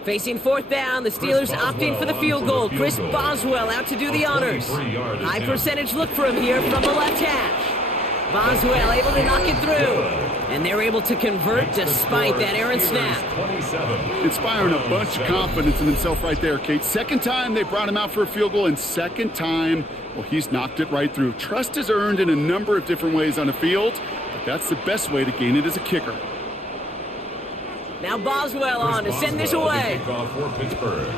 Facing 4th down, the Steelers opting for the field goal. Chris Boswell out to do the honors. High percentage look for him here from the left hash. Boswell able to knock it through. And they're able to convert despite that errant snap. Inspiring a bunch of confidence in himself right there, Kate. 2nd time they brought him out for a field goal, and 2nd time, well, he's knocked it right through. Trust is earned in a number of different ways on the field, but that's the best way to gain it as a kicker. Now Boswell on to send this away. For Pittsburgh.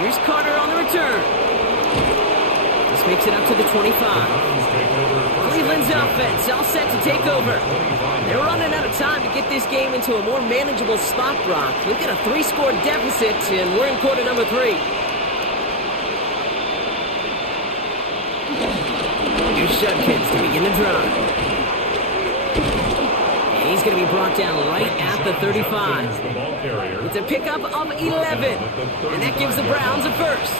Here's Carter on the return. This makes it up to the 25. Cleveland's offense all set to take over. They're running out of time to get this game into a more manageable spot, Brock. We've got a 3-score deficit, and we're in quarter number 3. Here's Judkins to begin the drive. And he's going to be brought down right at the 35. It's a pickup of 11, and that gives the Browns a first.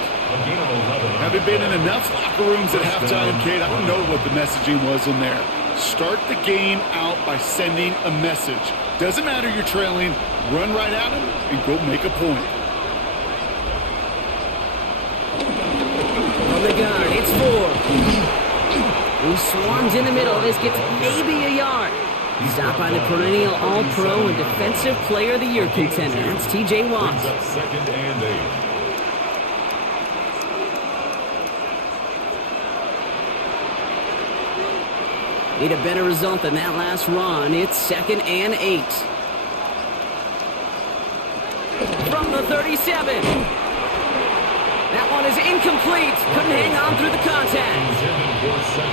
Having been in enough locker rooms at halftime, Kate, I don't know what the messaging was in there. Start the game out by sending a message. Doesn't matter you're trailing, run right at them and go make a point. On the gun, it's 4. He swarms in the middle. This gets maybe a yard. Stop by the perennial All-Pro and Defensive Player of the Year contender. That's T.J. Watt. 2nd and 8. Need a better result than that last run. It's 2nd and 8. From the 37. That one is incomplete. Couldn't hang on through the contact.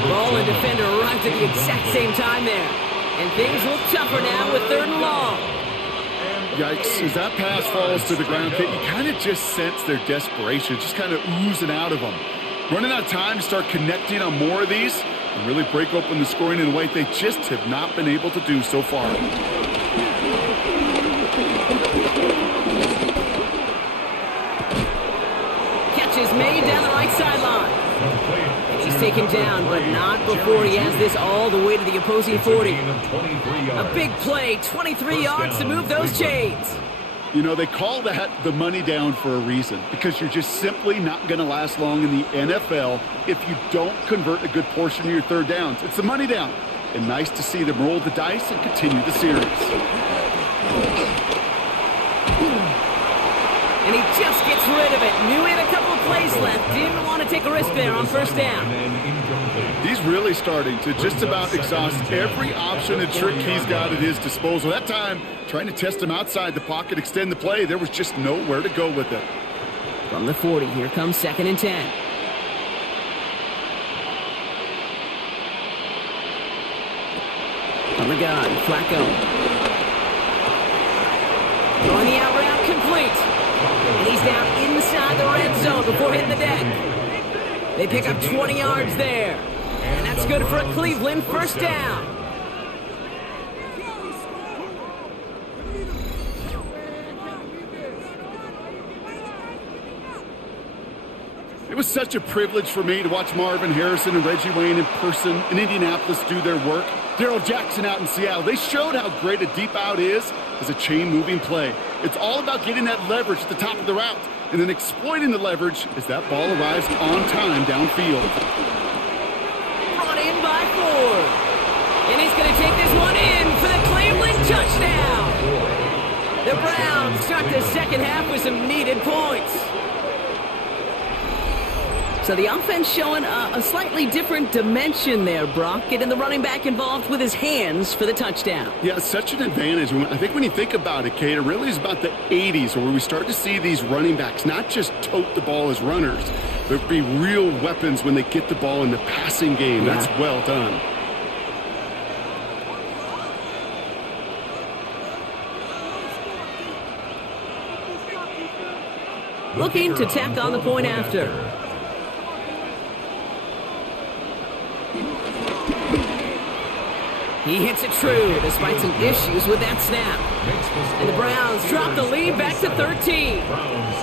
Ball and defender arrived at the exact same time there. And things look tougher now with 3rd and long. Yikes. As that pass falls to the ground, Kate, you kind of just sense their desperation, just kind of oozing out of them. Running out of time to start connecting on more of these and really break open the scoring in a way they just have not been able to do so far. Catch is made down the right sideline. And he's taken down, but not before he has this all the way to the opposing 40. A big play, 23 yards to move those chains. You know, they call that the money down for a reason, because you're just simply not going to last long in the NFL if you don't convert a good portion of your 3rd downs. It's the money down. And nice to see them roll the dice and continue the series. And he just gets rid of it. Knew he had a couple of plays left. Didn't want to take a risk there on 1st down. He's really starting to just about exhaust every option and trick he's got at his disposal. That time, trying to test him outside the pocket, extend the play, there was just nowhere to go with it. From the 40, here comes 2nd and 10. On the gun, Flacco. Throwing the out route complete. And he's down inside the red zone before hitting the deck. They pick up 20 yards there. And that's good for a Cleveland 1st down. It was such a privilege for me to watch Marvin Harrison and Reggie Wayne in person in Indianapolis do their work. Darrell Jackson out in Seattle. They showed how great a deep out is as a chain-moving play. It's all about getting that leverage at the top of the route and then exploiting the leverage as that ball arrives on time downfield. Brought in by Ford. And he's going to take this one in for the Cleveland touchdown. The Browns start the 2nd half with some needed points. So the offense showing a slightly different dimension there, Brock, getting the running back involved with his hands for the touchdown. Yeah, such an advantage. I think when you think about it, Kate, it really is about the 80s where we start to see these running backs not just tote the ball as runners, but be real weapons when they get the ball in the passing game. Yeah. That's well done. Looking to tack on the point after. He hits it true despite some issues with that snap. And the Browns drop the lead back to 13. Browns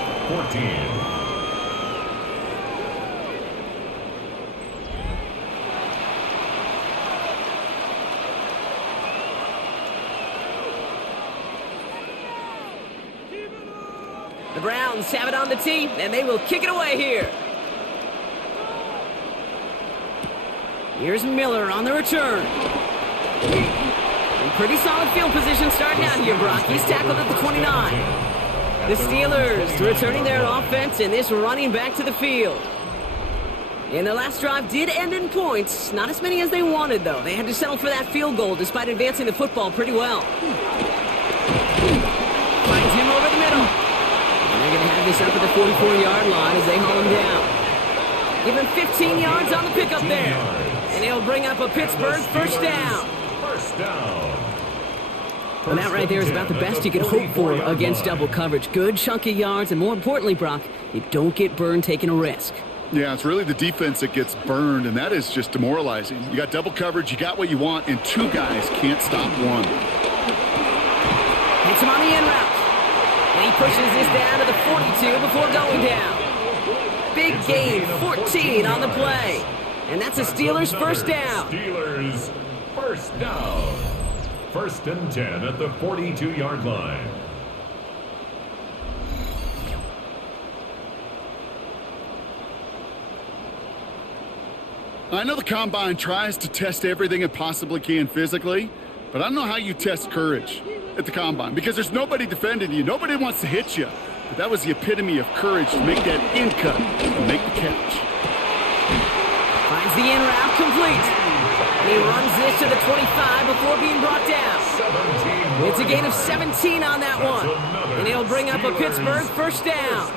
14. The Browns have it on the tee, and they will kick it away here. Here's Miller on the return. And pretty solid field position starting out here, Brock. He's tackled at the 29. The Steelers returning their offense, and this running back to the field. And their last drive did end in points. Not as many as they wanted, though. They had to settle for that field goal despite advancing the football pretty well. Finds him over the middle. And they're going to have this up at the 44-yard line as they haul him down. Give him 15 yards on the pickup there. And he'll bring up a Pittsburgh first down. First down. And that right there is about the best you could hope for against double coverage. Good chunky yards, and more importantly, Brock, you don't get burned taking a risk. Yeah, it's really the defense that gets burned, and that is just demoralizing. You got double coverage, you got what you want, and two guys can't stop one. Hits him on the in route. And he pushes this down to the 42 before going down. Big gain, 14 on the play. And that's a Steelers first down. Steelers first down. First and 10 at the 42-yard line. I know the Combine tries to test everything it possibly can physically, but I don't know how you test courage at the Combine because there's nobody defending you. Nobody wants to hit you. But that was the epitome of courage to make that in cut and make the catch. Finds the in route complete. And he runs this to the 25 before being brought down. It's a gain of 17 on that one. And he'll bring up a Pittsburgh first down.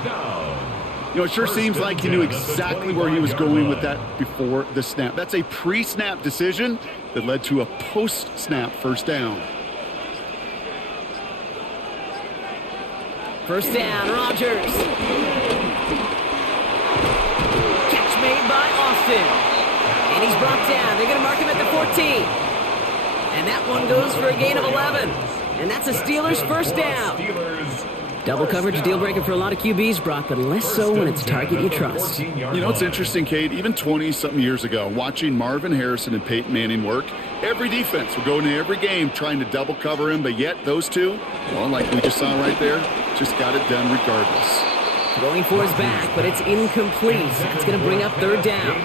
You know, it sure seems like he knew exactly where he was going with that before the snap. That's a pre-snap decision that led to a post-snap first down. First down, Rodgers. Catch made by Austin. And he's brought down. They're going to mark him at the 14. And that one goes for a gain of 11. And that's a Steelers first down. Double coverage deal breaker for a lot of QBs, Brock, but less so when it's a target you trust. You know, it's interesting, Kate, even 20-something years ago, watching Marvin Harrison and Peyton Manning work, every defense would go into every game trying to double cover him, but yet those two, well, like we just saw right there, just got it done regardless. Going for his back, but it's incomplete. That's going to bring up third down.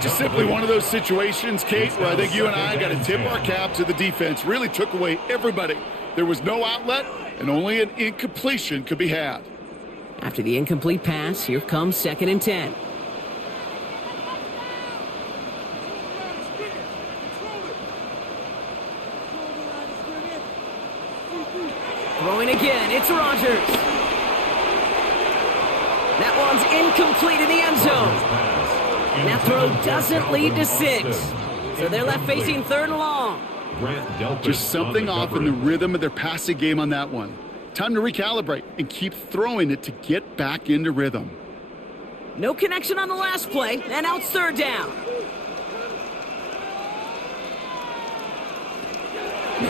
Just simply one of those situations, Kate, where I think you and I got to tip our cap to the defense. Really took away everybody. There was no outlet, and only an incompletion could be had. After the incomplete pass, here comes 2nd and 10. Throwing again, it's Rodgers. That one's incomplete in the end zone. And that throw doesn't lead to 6. So they're left facing 3rd and long. Just something off in the rhythm of their passing game on that one. Time to recalibrate and keep throwing it to get back into rhythm. No connection on the last play, and now it's 3rd down.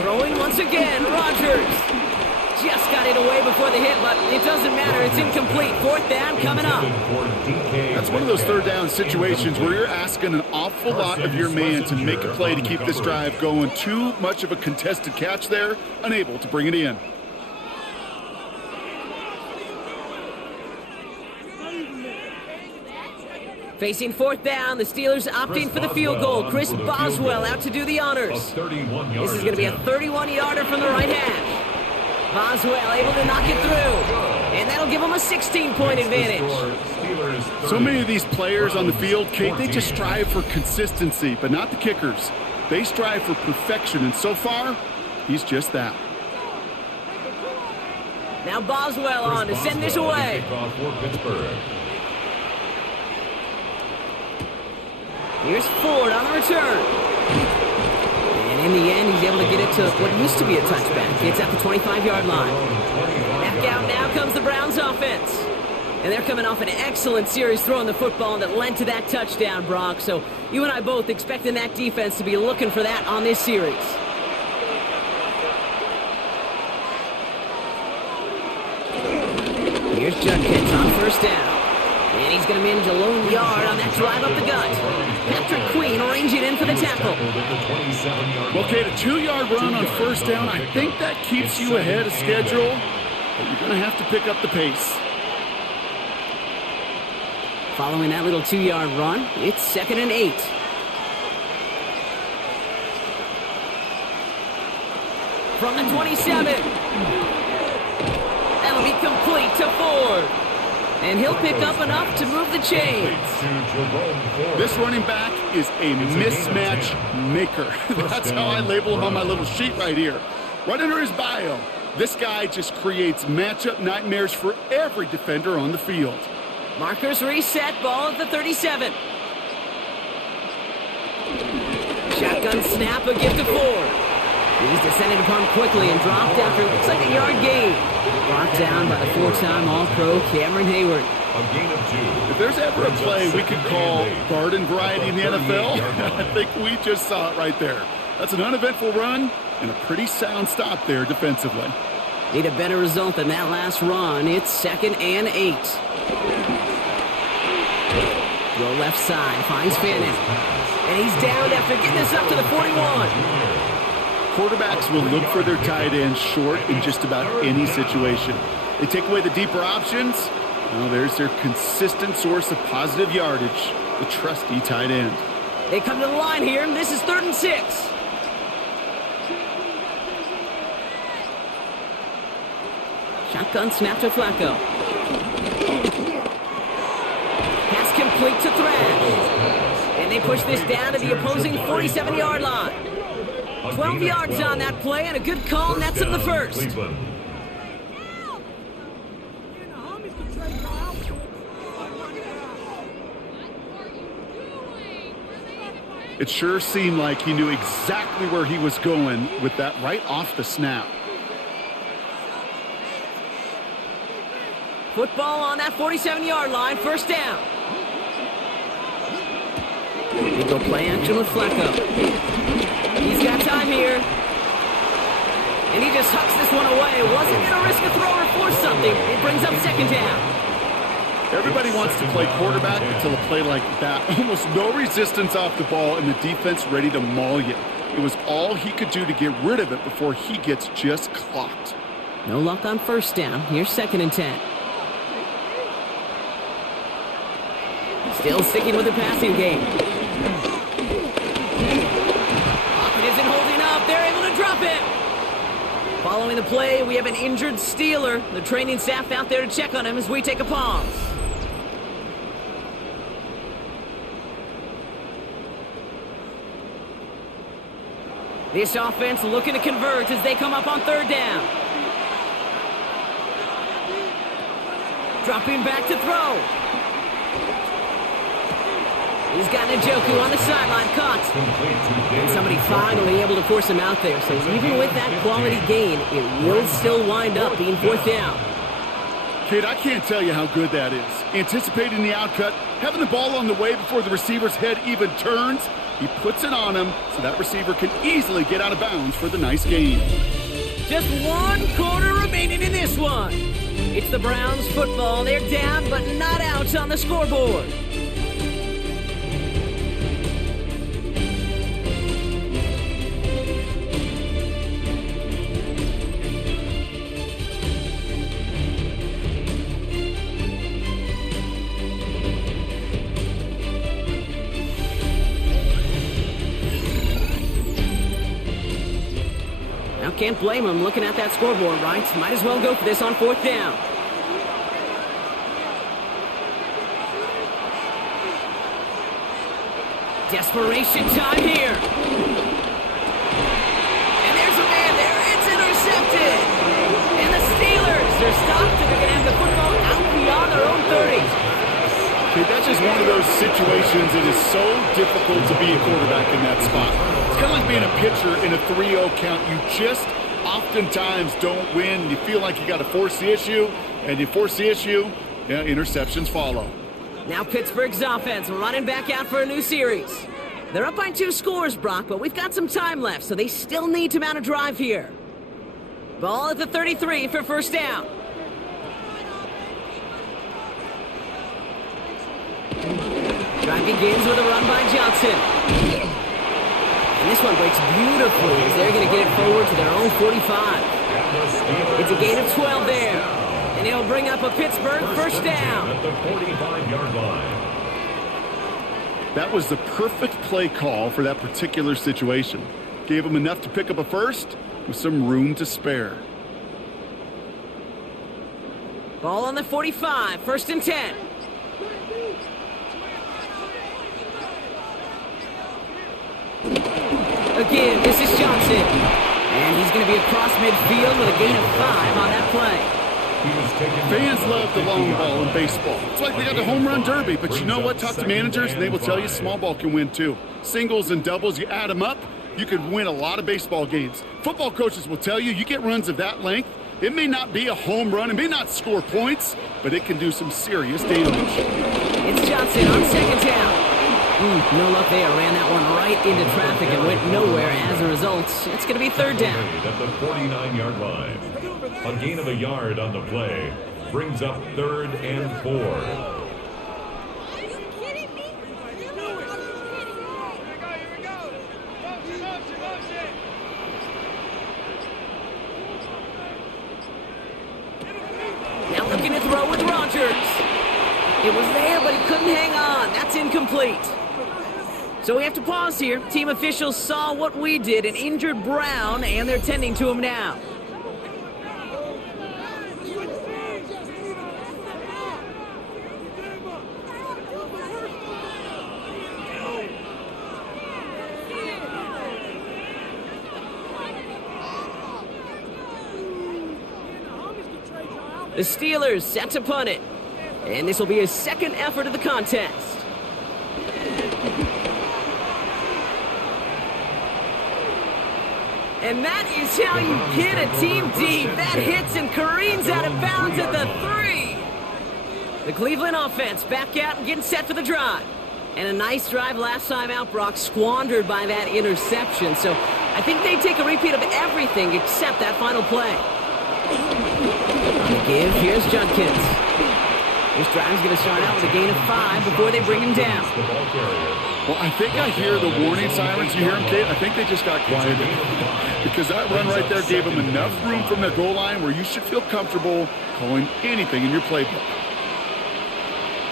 Throwing once again, Rodgers. Just got it away before the hit, but it doesn't matter. It's incomplete. 4th down coming up. That's one of those 3rd down situations where you're asking an awful lot of your man to make a play to keep this drive going. Too much of a contested catch there, unable to bring it in. Facing 4th down, the Steelers opting for the field goal. Chris Boswell out to do the honors. This is going to be a 31-yarder from the right hash. Boswell able to knock it through. And that'll give him a 16-point advantage. So many of these players on the field, Kate, they just strive for consistency, but not the kickers. They strive for perfection, and so far, he's just that. Now Boswell on to send this away. Kickoff for Pittsburgh. Here's Ford on the return. And in the end, he's able to get it to what used to be a touchback. It's at the 25-yard line. Back out now comes the Browns offense. And they're coming off an excellent series throwing the football that led to that touchdown, Brock. So you and I both expecting that defense to be looking for that on this series. Here's Judkins on first down. And he's going to manage a lone yard on that drive up the gut. Patrick Queen arranging in for the tackle. Well, Kate, a 2-yard run on first down, I think that keeps you ahead of schedule. But you're going to have to pick up the pace. Following that little 2-yard run, it's 2nd and 8. From the 27. That'll be complete to Ford. And he'll pick up enough to move the chains. This running back is a mismatch maker. That's how I label him on my little sheet right here. Right under his bio, this guy just creates matchup nightmares for every defender on the field. Markers reset, ball at the 37. Shotgun snap, a give to Ford. He's descended upon quickly and dropped after looks like a yard gain. Brought down by the 4-time All-Pro Cameron Hayward. A gain of 2. If there's ever a play we could call garden variety in the NFL, I think we just saw it right there. That's an uneventful run and a pretty sound stop there defensively. Need a better result than that last run. It's 2nd and 8. Throw left side, finds Fannin. And he's down after getting this up to the 41. Quarterbacks will look for their tight end short in just about any situation. They take away the deeper options. Well, there's their consistent source of positive yardage, the trusty tight end. They come to the line here, and this is 3rd and 6. Shotgun snap to Flacco. Pass complete to Thrash. And they push this down to the opposing 47-yard line. 12 yards on that play, and a good call nets him the first. It sure seemed like he knew exactly where he was going with that right off the snap. Football on that 47-yard line, first down. They go play action with Flacco. He's got time here. And he just hucks this one away. Wasn't going to risk a throw or force something. It brings up 2nd down. Everybody wants to play quarterback until a play like that. Almost no resistance off the ball and the defense ready to maul you. It was all he could do to get rid of it before he gets just clocked. No luck on first down. Here's 2nd and 10. Still sticking with the passing game. Pocket isn't holding up. They're able to drop it. Following the play, we have an injured Steeler. The training staff out there to check on him as we take a pause. This offense looking to convert as they come up on 3rd down. Dropping back to throw. He's got Njoku on the sideline, caught. And somebody finally able to force him out there. So even with that quality gain, it will still wind up being 4th down. Kid, I can't tell you how good that is. Anticipating the outcut, having the ball on the way before the receiver's head even turns. He puts it on him so that receiver can easily get out of bounds for the nice gain. Just 1 quarter remaining in this one. It's the Browns football. They're down but not out on the scoreboard. Can't blame him looking at that scoreboard, right? Might as well go for this on 4th down. Desperation time here. And there's a man there. It's intercepted. And the Steelers, they're stopped, and they're going to have the football out beyond their own 30. Okay, that's just one of those situations. It is so difficult to be a quarterback in that spot. It's kind of like being a pitcher in a 3-0 count. You just oftentimes don't win. You feel like you got to force the issue, and you force the issue, yeah, interceptions follow. Now Pittsburgh's offense running back out for a new series. They're up by 2 scores, Brock, but we've got some time left, so they still need to mount a drive here. Ball at the 33 for first down. Drive begins with a run by Johnson. And this one breaks beautifully as they're going to get it forward to their own 45. It's a gain of 12 there. And it'll bring up a Pittsburgh first down. At the 45-yard line. That was the perfect play call for that particular situation. Gave them enough to pick up a first with some room to spare. Ball on the 45, first and 10. Again, this is Johnson. And he's going to be across midfield with a gain of 5 on that play. Fans love the long ball in baseball. It's like they got the home run derby, but you know what? Talk to managers and they will tell you small ball can win too. Singles and doubles, you add them up, you could win a lot of baseball games. Football coaches will tell you get runs of that length. It may not be a home run, it may not score points, but it can do some serious damage. It's Johnson on second down. No luck there. Ran that one right into traffic and went nowhere as a result. It's going to be third down. At the 49-yard line. A gain of a yard on the play brings up 3rd and 4. Are you kidding me? Now looking to throw with Rodgers. It was there, but he couldn't hang on. That's incomplete. So we have to pause here. Team officials saw what we did and injured Brown, and they're tending to him now. The Steelers set to punt it. And this will be his second effort of the contest. And that is how you hit a team deep. That hits and careens out of bounds at the 3. The Cleveland offense back out and getting set for the drive. And a nice drive last time out, Brock, squandered by that interception. So I think they take a repeat of everything except that final play. On the give, here's Judkins. This drive's going to start out with a gain of 5 before they bring him down. Well, I think I hear the warning sirens. You hear them, Kate? I think they just got quieted. Because that run right there gave them enough room from the goal line where you should feel comfortable calling anything in your playbook.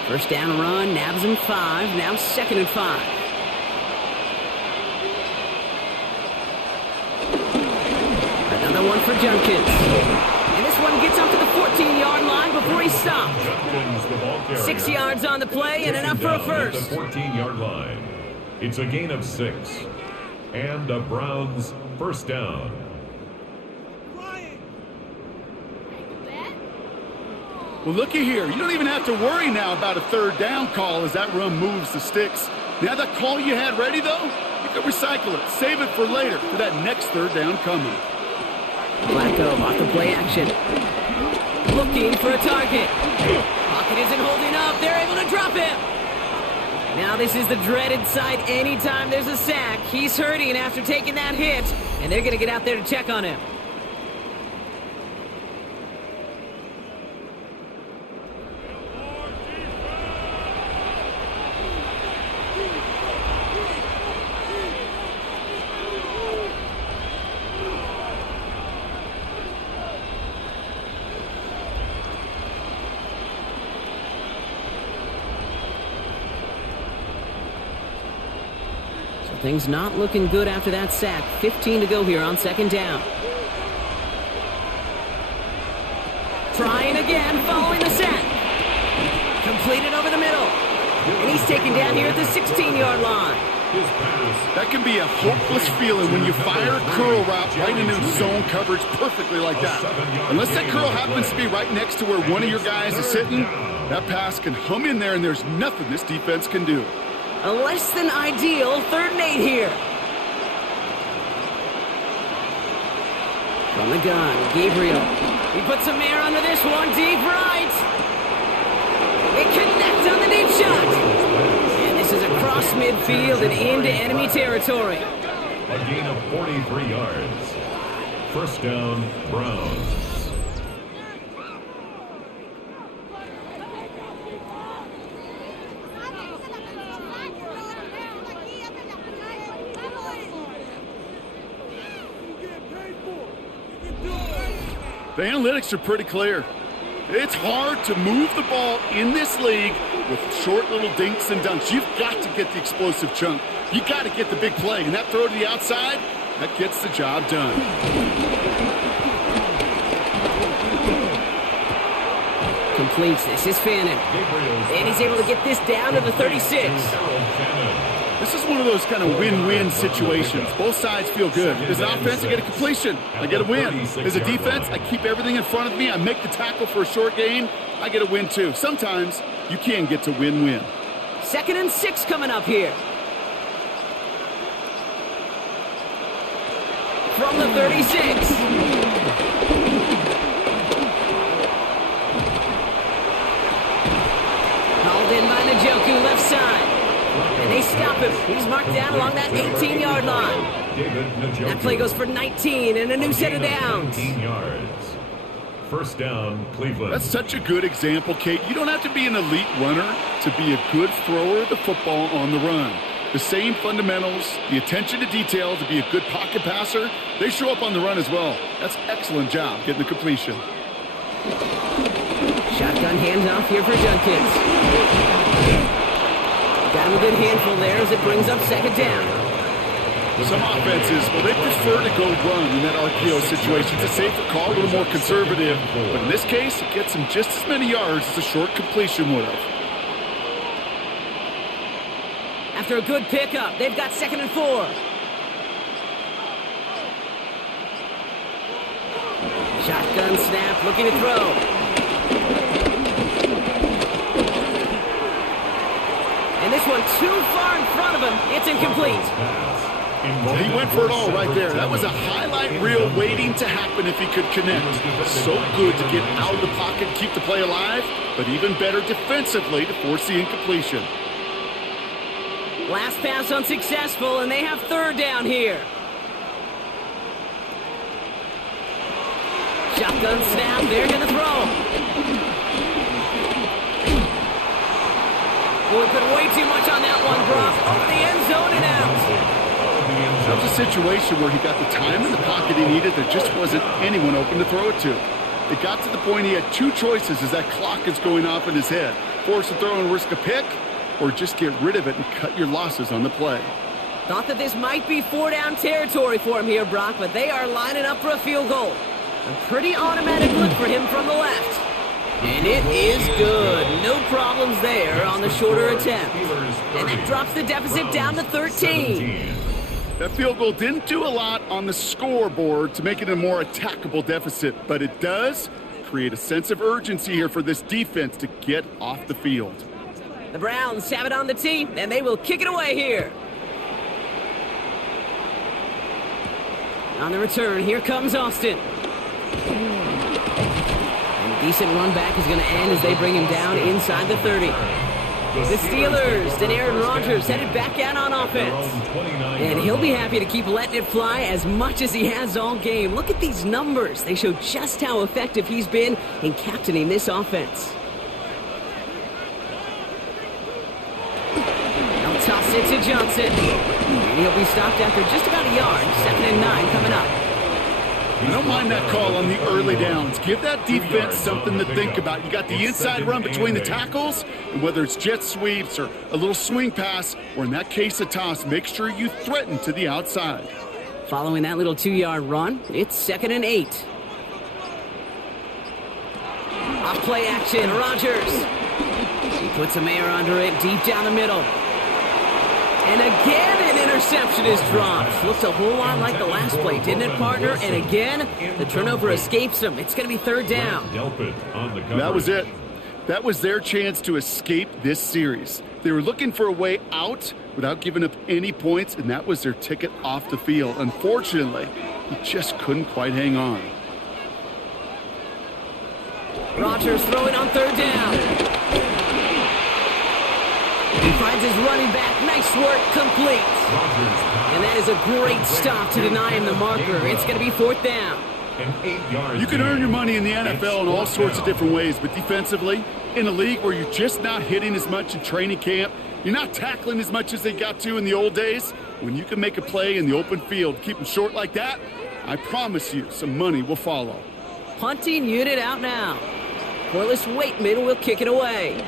First down run, nabs him 5, now 2nd and 5. Another one for Judkins. And this one gets up to the 14-yard line before he's stopped. 6 yards on the play and enough for a first. At the 14-yard line. It's a gain of 6. And the Browns first down. Well, looky here. You don't even have to worry now about a third down call as that run moves the sticks. Now that call you had ready, though, you can recycle it. Save it for later for that next third down coming. Flacco off the play action. Looking for a target. Pocket isn't holding up. They're able to drop him. Now this is the dreaded sight anytime there's a sack. He's hurting after taking that hit, and they're going to get out there to check on him. Things not looking good after that sack. 15 to go here on second down. Trying again following the sack. Completed over the middle. And he's taken down here at the 16-yard line. His pass. That can be a hopeless feeling when you fire a curl route right into zone coverage perfectly like that. Unless that curl happens to be right next to where one of your guys is sitting, that pass can hum in there and there's nothing this defense can do. A less than ideal 3rd and 8 here. From the gun, Gabriel. He puts some air under this one, deep right. It connects on the deep shot. And this is across midfield and into enemy territory. A gain of 43 yards. First down, Browns. The analytics are pretty clear. It's hard to move the ball in this league with short little dinks and dunks. You've got to get the explosive chunk. You got to get the big play. And that throw to the outside, that gets the job done. Completes this is Fannin. And he's able to get this down to the 36. This is one of those kind of win-win situations. Both sides feel good. As an offense, I get a completion. I get a win. As a defense, I keep everything in front of me. I make the tackle for a short gain. I get a win, too. Sometimes you can get to win-win. 2nd and 6 coming up here. From the 36. Hauled in by Njoku, left side. And they stop him. He's marked down along that 18-yard line. That play goes for 19 and a new set of downs. 19 yards. First down, Cleveland. That's such a good example, Kate. You don't have to be an elite runner to be a good thrower of the football on the run. The same fundamentals, the attention to detail to be a good pocket passer, they show up on the run as well. That's an excellent job getting the completion. Shotgun handoff here for Junkins. Got him a good handful there as it brings up 2nd down. Some offenses, well, they prefer to go run in that RPO situation. It's a safer call, a little more conservative. But in this case, it gets him just as many yards as a short completion would have. After a good pickup, they've got 2nd and 4. Shotgun snap, looking to throw. And this one too far in front of him. It's incomplete. Well, he went for it all right there. That was a highlight reel waiting to happen if he could connect. So good to get out of the pocket and keep the play alive, but even better defensively to force the incompletion. Last pass unsuccessful, and they have 3rd down here. Shotgun snap, they're going to throw. Well, we put way too much on that one, Brock. Over the end zone and out. That was a situation where he got the time in the pocket he needed. There just wasn't anyone open to throw it to. It got to the point he had 2 choices as that clock is going off in his head. Force a throw and risk a pick, or just get rid of it and cut your losses on the play. Thought that this might be 4-down territory for him here, Brock, but they are lining up for a field goal. A pretty automatic look for him from the left. And it is good. No problems there on the shorter attempt. And that drops the deficit down to 13. That field goal didn't do a lot on the scoreboard to make it a more attackable deficit, but it does create a sense of urgency here for this defense to get off the field. The Browns have it on the tee, and they will kick it away here. On the return, here comes Austin. And a decent run back is going to end as they bring him down inside the 30. The Steelers and Aaron Rodgers headed back out on offense. And he'll be happy to keep letting it fly as much as he has all game. Look at these numbers. They show just how effective he's been in captaining this offense. They'll toss it to Johnson. And he'll be stopped after just about a yard. 2nd and 9 coming up. I don't mind that call on the early downs. Give that defense something to think about. You got the inside run between the tackles, and whether it's jet sweeps or a little swing pass, or in that case a toss, make sure you threaten to the outside. Following that little 2-yard run, it's 2nd and 8. Off play action, Rodgers. He puts some air under it, deep down the middle. And again, an interception is dropped. Looked a whole lot like the last play, didn't it, partner? And again, the turnover escapes him. It's going to be third down. That was it. That was their chance to escape this series. They were looking for a way out without giving up any points, and that was their ticket off the field. Unfortunately, he just couldn't quite hang on. Rodgers throwing on third down. He finds his running back. Nice work, complete. And that is a great stop to deny him the marker. It's going to be fourth down. You can earn your money in the NFL in all sorts of different ways, but defensively, in a league where you're just not hitting as much in training camp, you're not tackling as much as they got to in the old days, when you can make a play in the open field, keep them short like that, I promise you some money will follow. Punting unit out now. Corliss Waitman will kick it away.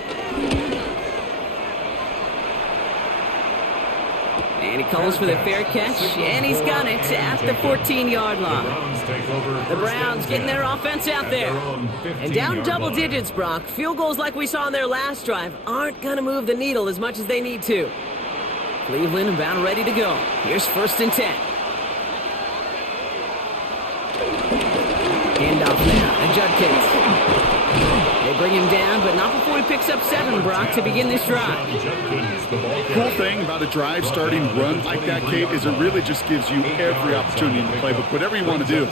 And he calls for the fair catch, and he's got it at the 14-yard line. The Browns getting their offense out there. And down double digits, Brock. Field goals like we saw on their last drive aren't going to move the needle as much as they need to. Cleveland about ready to go. Here's 1st and 10. Handoff now to Judkins. They bring him down, but not before he picks up 7, Brock, to begin this drive. Cool thing about a drive starting run like that, Kate, is it really just gives you every opportunity in the playbook, whatever you want to do.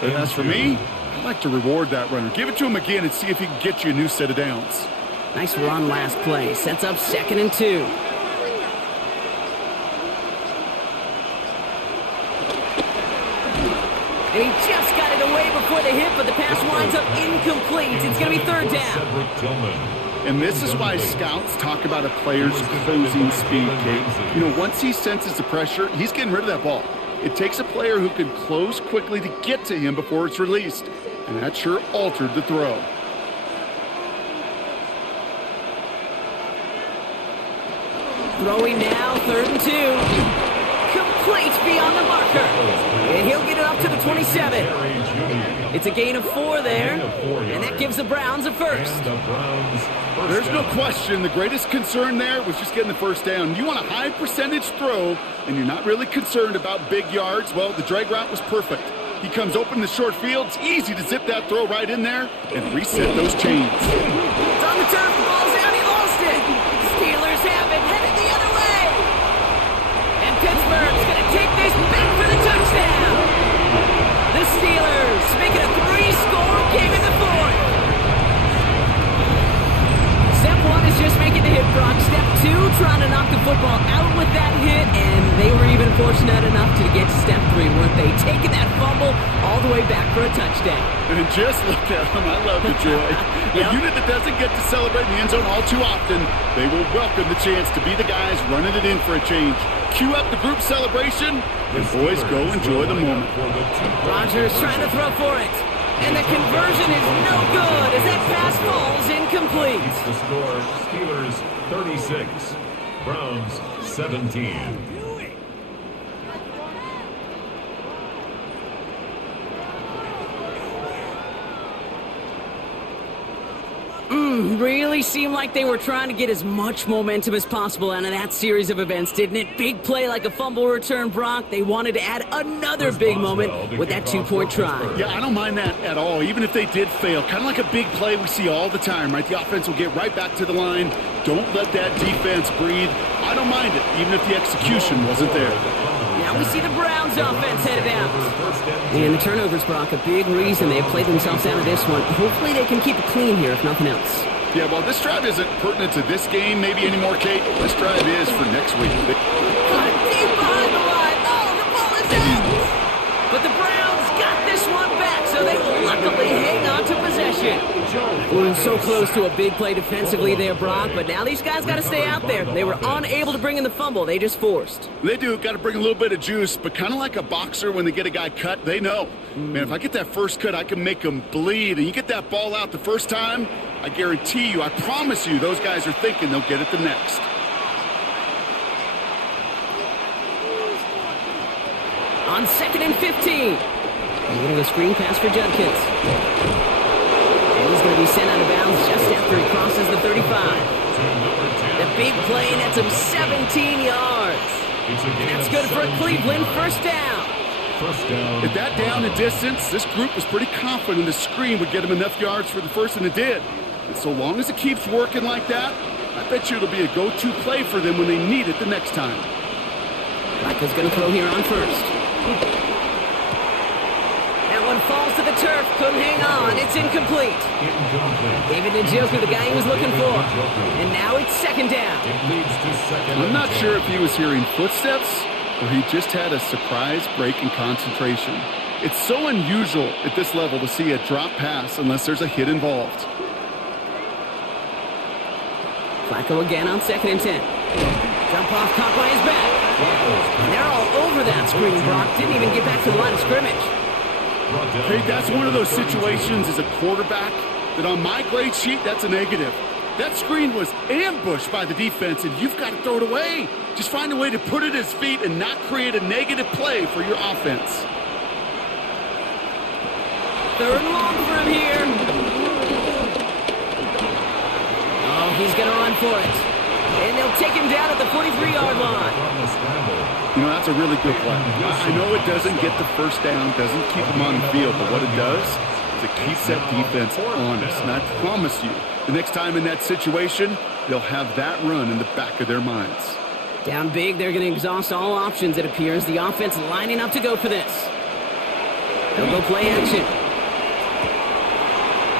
But as for me, I'd like to reward that runner. Give it to him again and see if he can get you a new set of downs. Nice run last play. Sets up 2nd and 2. And he just got it away before the hit, but the pass winds up incomplete. It's going to be 3rd down. And this is why scouts talk about a player's closing speed, Kate. You know, once he senses the pressure, he's getting rid of that ball. It takes a player who can close quickly to get to him before it's released. And that sure altered the throw. Throwing now, 3rd and 2. Complete beyond the marker. And he'll get it up to the 27. It's a gain of 4 there, and that gives the Browns a first. There's no question the greatest concern there was just getting the first down. You want a high percentage throw, and you're not really concerned about big yards. Well, the drag route was perfect. He comes open in the short field. It's easy to zip that throw right in there and reset those chains. It's on the turf. The ball's out. He lost it. Steelers have it. Headed the other way. And Pittsburgh's going to take this back for the touchdown. The Steelers make it a 3-score game in the 4th. Step 1 is just making the hit, Brock. Step 2, trying to knock the football out with that hit, and they were even fortunate enough to get to step 3, weren't they? Taking that fumble all the way back for a touchdown. And just look at them. I love the joy. A unit that doesn't get to celebrate in the end zone all too often, they will welcome the chance to be the guys running it in for a change. Cue up the group celebration, and boys, go enjoy the moment. Rodgers trying to throw for it. And the conversion is no good as that pass falls incomplete. The score, Steelers 36, Browns 17. Really seemed like they were trying to get as much momentum as possible out of that series of events, didn't it? Big play like a fumble return, Brock. They wanted to add another big moment with that 2-point try. Yeah, I don't mind that at all, even if they did fail. Kind of like a big play we see all the time, right? The offense will get right back to the line. Don't let that defense breathe. I don't mind it, even if the execution wasn't there. Now we see the Browns offense headed out. And the turnovers, Brock, a big reason they have played themselves out of this one. Hopefully they can keep it clean here, if nothing else. Yeah, well, this drive isn't pertinent to this game maybe anymore, Kate. This drive is for next week. Got it deep behind the line. Oh, the ball is out. But the Browns got this one back, so they will luckily hang on to possession. Ooh, so close to a big play defensively there, Brock, but now these guys got to stay out there. They were unable to bring in the fumble. They just forced. They do. Got to bring a little bit of juice, but kind of like a boxer when they get a guy cut, they know. Man, if I get that first cut, I can make them bleed. And you get that ball out the first time, I guarantee you, I promise you, those guys are thinking they'll get it the next. On 2nd and 15. A little a screen pass for Judkins. And he's going to be sent out of bounds just after he crosses the 35. The big play, and that's him 17 yards. That's good for Cleveland. First down. First down. At that down and distance, this group was pretty confident the screen would get them enough yards for the first, and it did. And so long as it keeps working like that, I bet you it'll be a go-to play for them when they need it the next time. Flacco's going to throw here on first. That one falls to the turf. Couldn't hang on. It's incomplete. David Njoku, the guy he was looking for. And now it's second down. It leads to second. I'm not sure if he was hearing footsteps or he just had a surprise break in concentration. It's so unusual at this level to see a drop pass unless there's a hit involved. Flacco again on 2nd and 10. Jump off, caught by his back. And they're all over that screen, Brock. Didn't even get back to the line of scrimmage. Hey, that's one of those situations as a quarterback that on my grade sheet, that's a negative. That screen was ambushed by the defense, and you've got to throw it away. Just find a way to put it at his feet and not create a negative play for your offense. Third and long for him here. Oh, he's going to run for it. And they'll take him down at the 43-yard line. You know, that's a really good play. I know it doesn't get the first down, doesn't keep him on the field, but what it does is it keeps that defense honest. And I promise you, the next time in that situation, they'll have that run in the back of their minds. Down big, they're going to exhaust all options, it appears. The offense lining up to go for this. They'll go play action.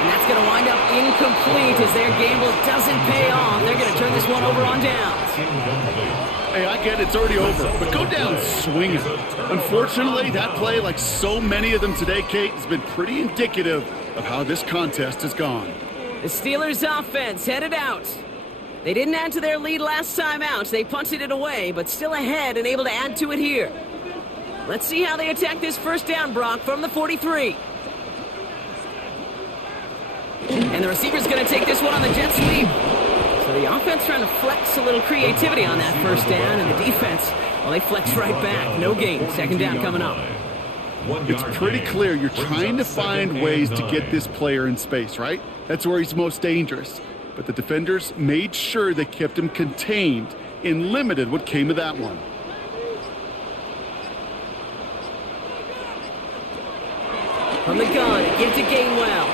And that's going to wind up incomplete as their gamble doesn't pay off. They're going to turn this one over on downs. Hey, I get it's already over, but go down swinging. Unfortunately, that play, like so many of them today, Kate, has been pretty indicative of how this contest has gone. The Steelers' offense headed out. They didn't add to their lead last time out. They punted it away, but still ahead and able to add to it here. Let's see how they attack this first down, Brock, from the 43. And the receiver's going to take this one on the jet sweep. So the offense trying to flex a little creativity on that first down, and the defense, well, they flex right back. No gain. Second down coming up. It's pretty clear you're trying to find ways to get this player in space, right? That's where he's most dangerous. But the defenders made sure they kept him contained and limited what came of that one. From the gun, give to Gainwell.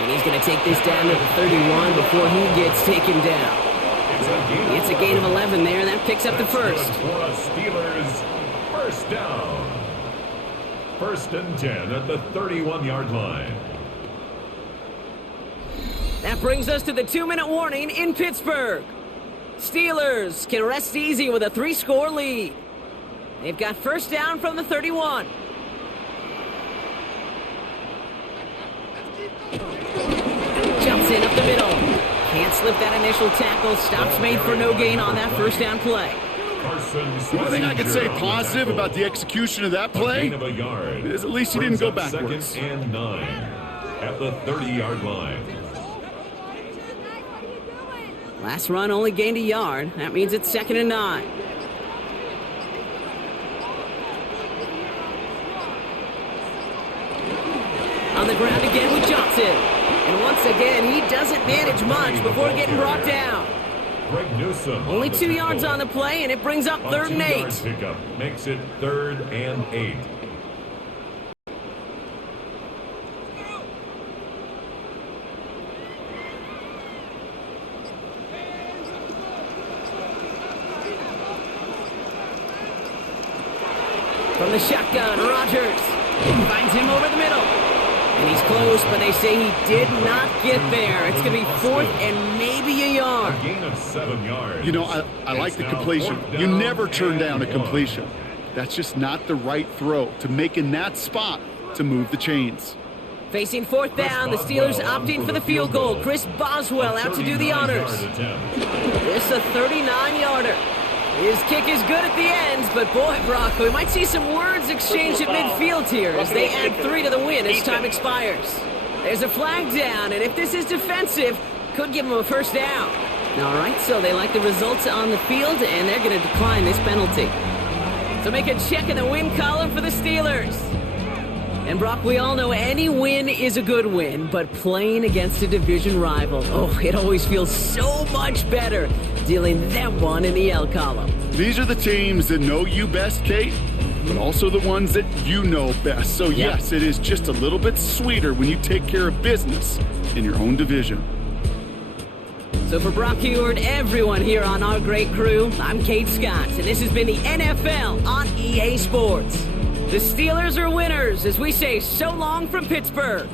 And he's going to take this down to the 31 before he gets taken down. It's a gain of 11 there. That picks up the first. For a Steelers first down. First and 10 at the 31-yard line. That brings us to the 2-minute warning in Pittsburgh. Steelers can rest easy with a 3-score lead. They've got first down from the 31. Jumps in up the middle. Can't slip that initial tackle. Stops made for no gain on that first down play. One thing I can say positive about the execution of that play is at least he didn't go backwards. Second and 9 at the 30-yard line. Last run only gained a yard. That means it's second and 9. On the ground again with Johnson. And once again, he doesn't manage much before getting brought down. Only 2 yards on the play, and it brings up 3rd and 8. Pickup makes it 3rd and 8. From the shotgun, Rodgers finds him over the middle. And he's close, but they say he did not get there. It's going to be 4th and maybe a yard. A gain of 7 yards. You know, I like the completion. You never turn down a completion. That's just not the right throw to make in that spot to move the chains. Facing 4th down, the Steelers opting for the field goal. Chris Boswell out to do the honors. It's a 39-yarder. His kick is good at the ends, but boy, Brock, we might see some words exchanged at midfield here as they add 3 to the win as time expires. There's a flag down, and if this is defensive, could give them a first down. All right, so they like the results on the field, and they're going to decline this penalty. So make a check in the win column for the Steelers. And Brock, we all know any win is a good win, but playing against a division rival, it always feels so much better dealing that one in the L column. These are the teams that know you best, Kate, but also the ones that you know best. So yes, it is just a little bit sweeter when you take care of business in your own division. So for Brock Huard, everyone here on our great crew, I'm Kate Scott, and this has been the NFL on EA Sports. The Steelers are winners as we say so long from Pittsburgh.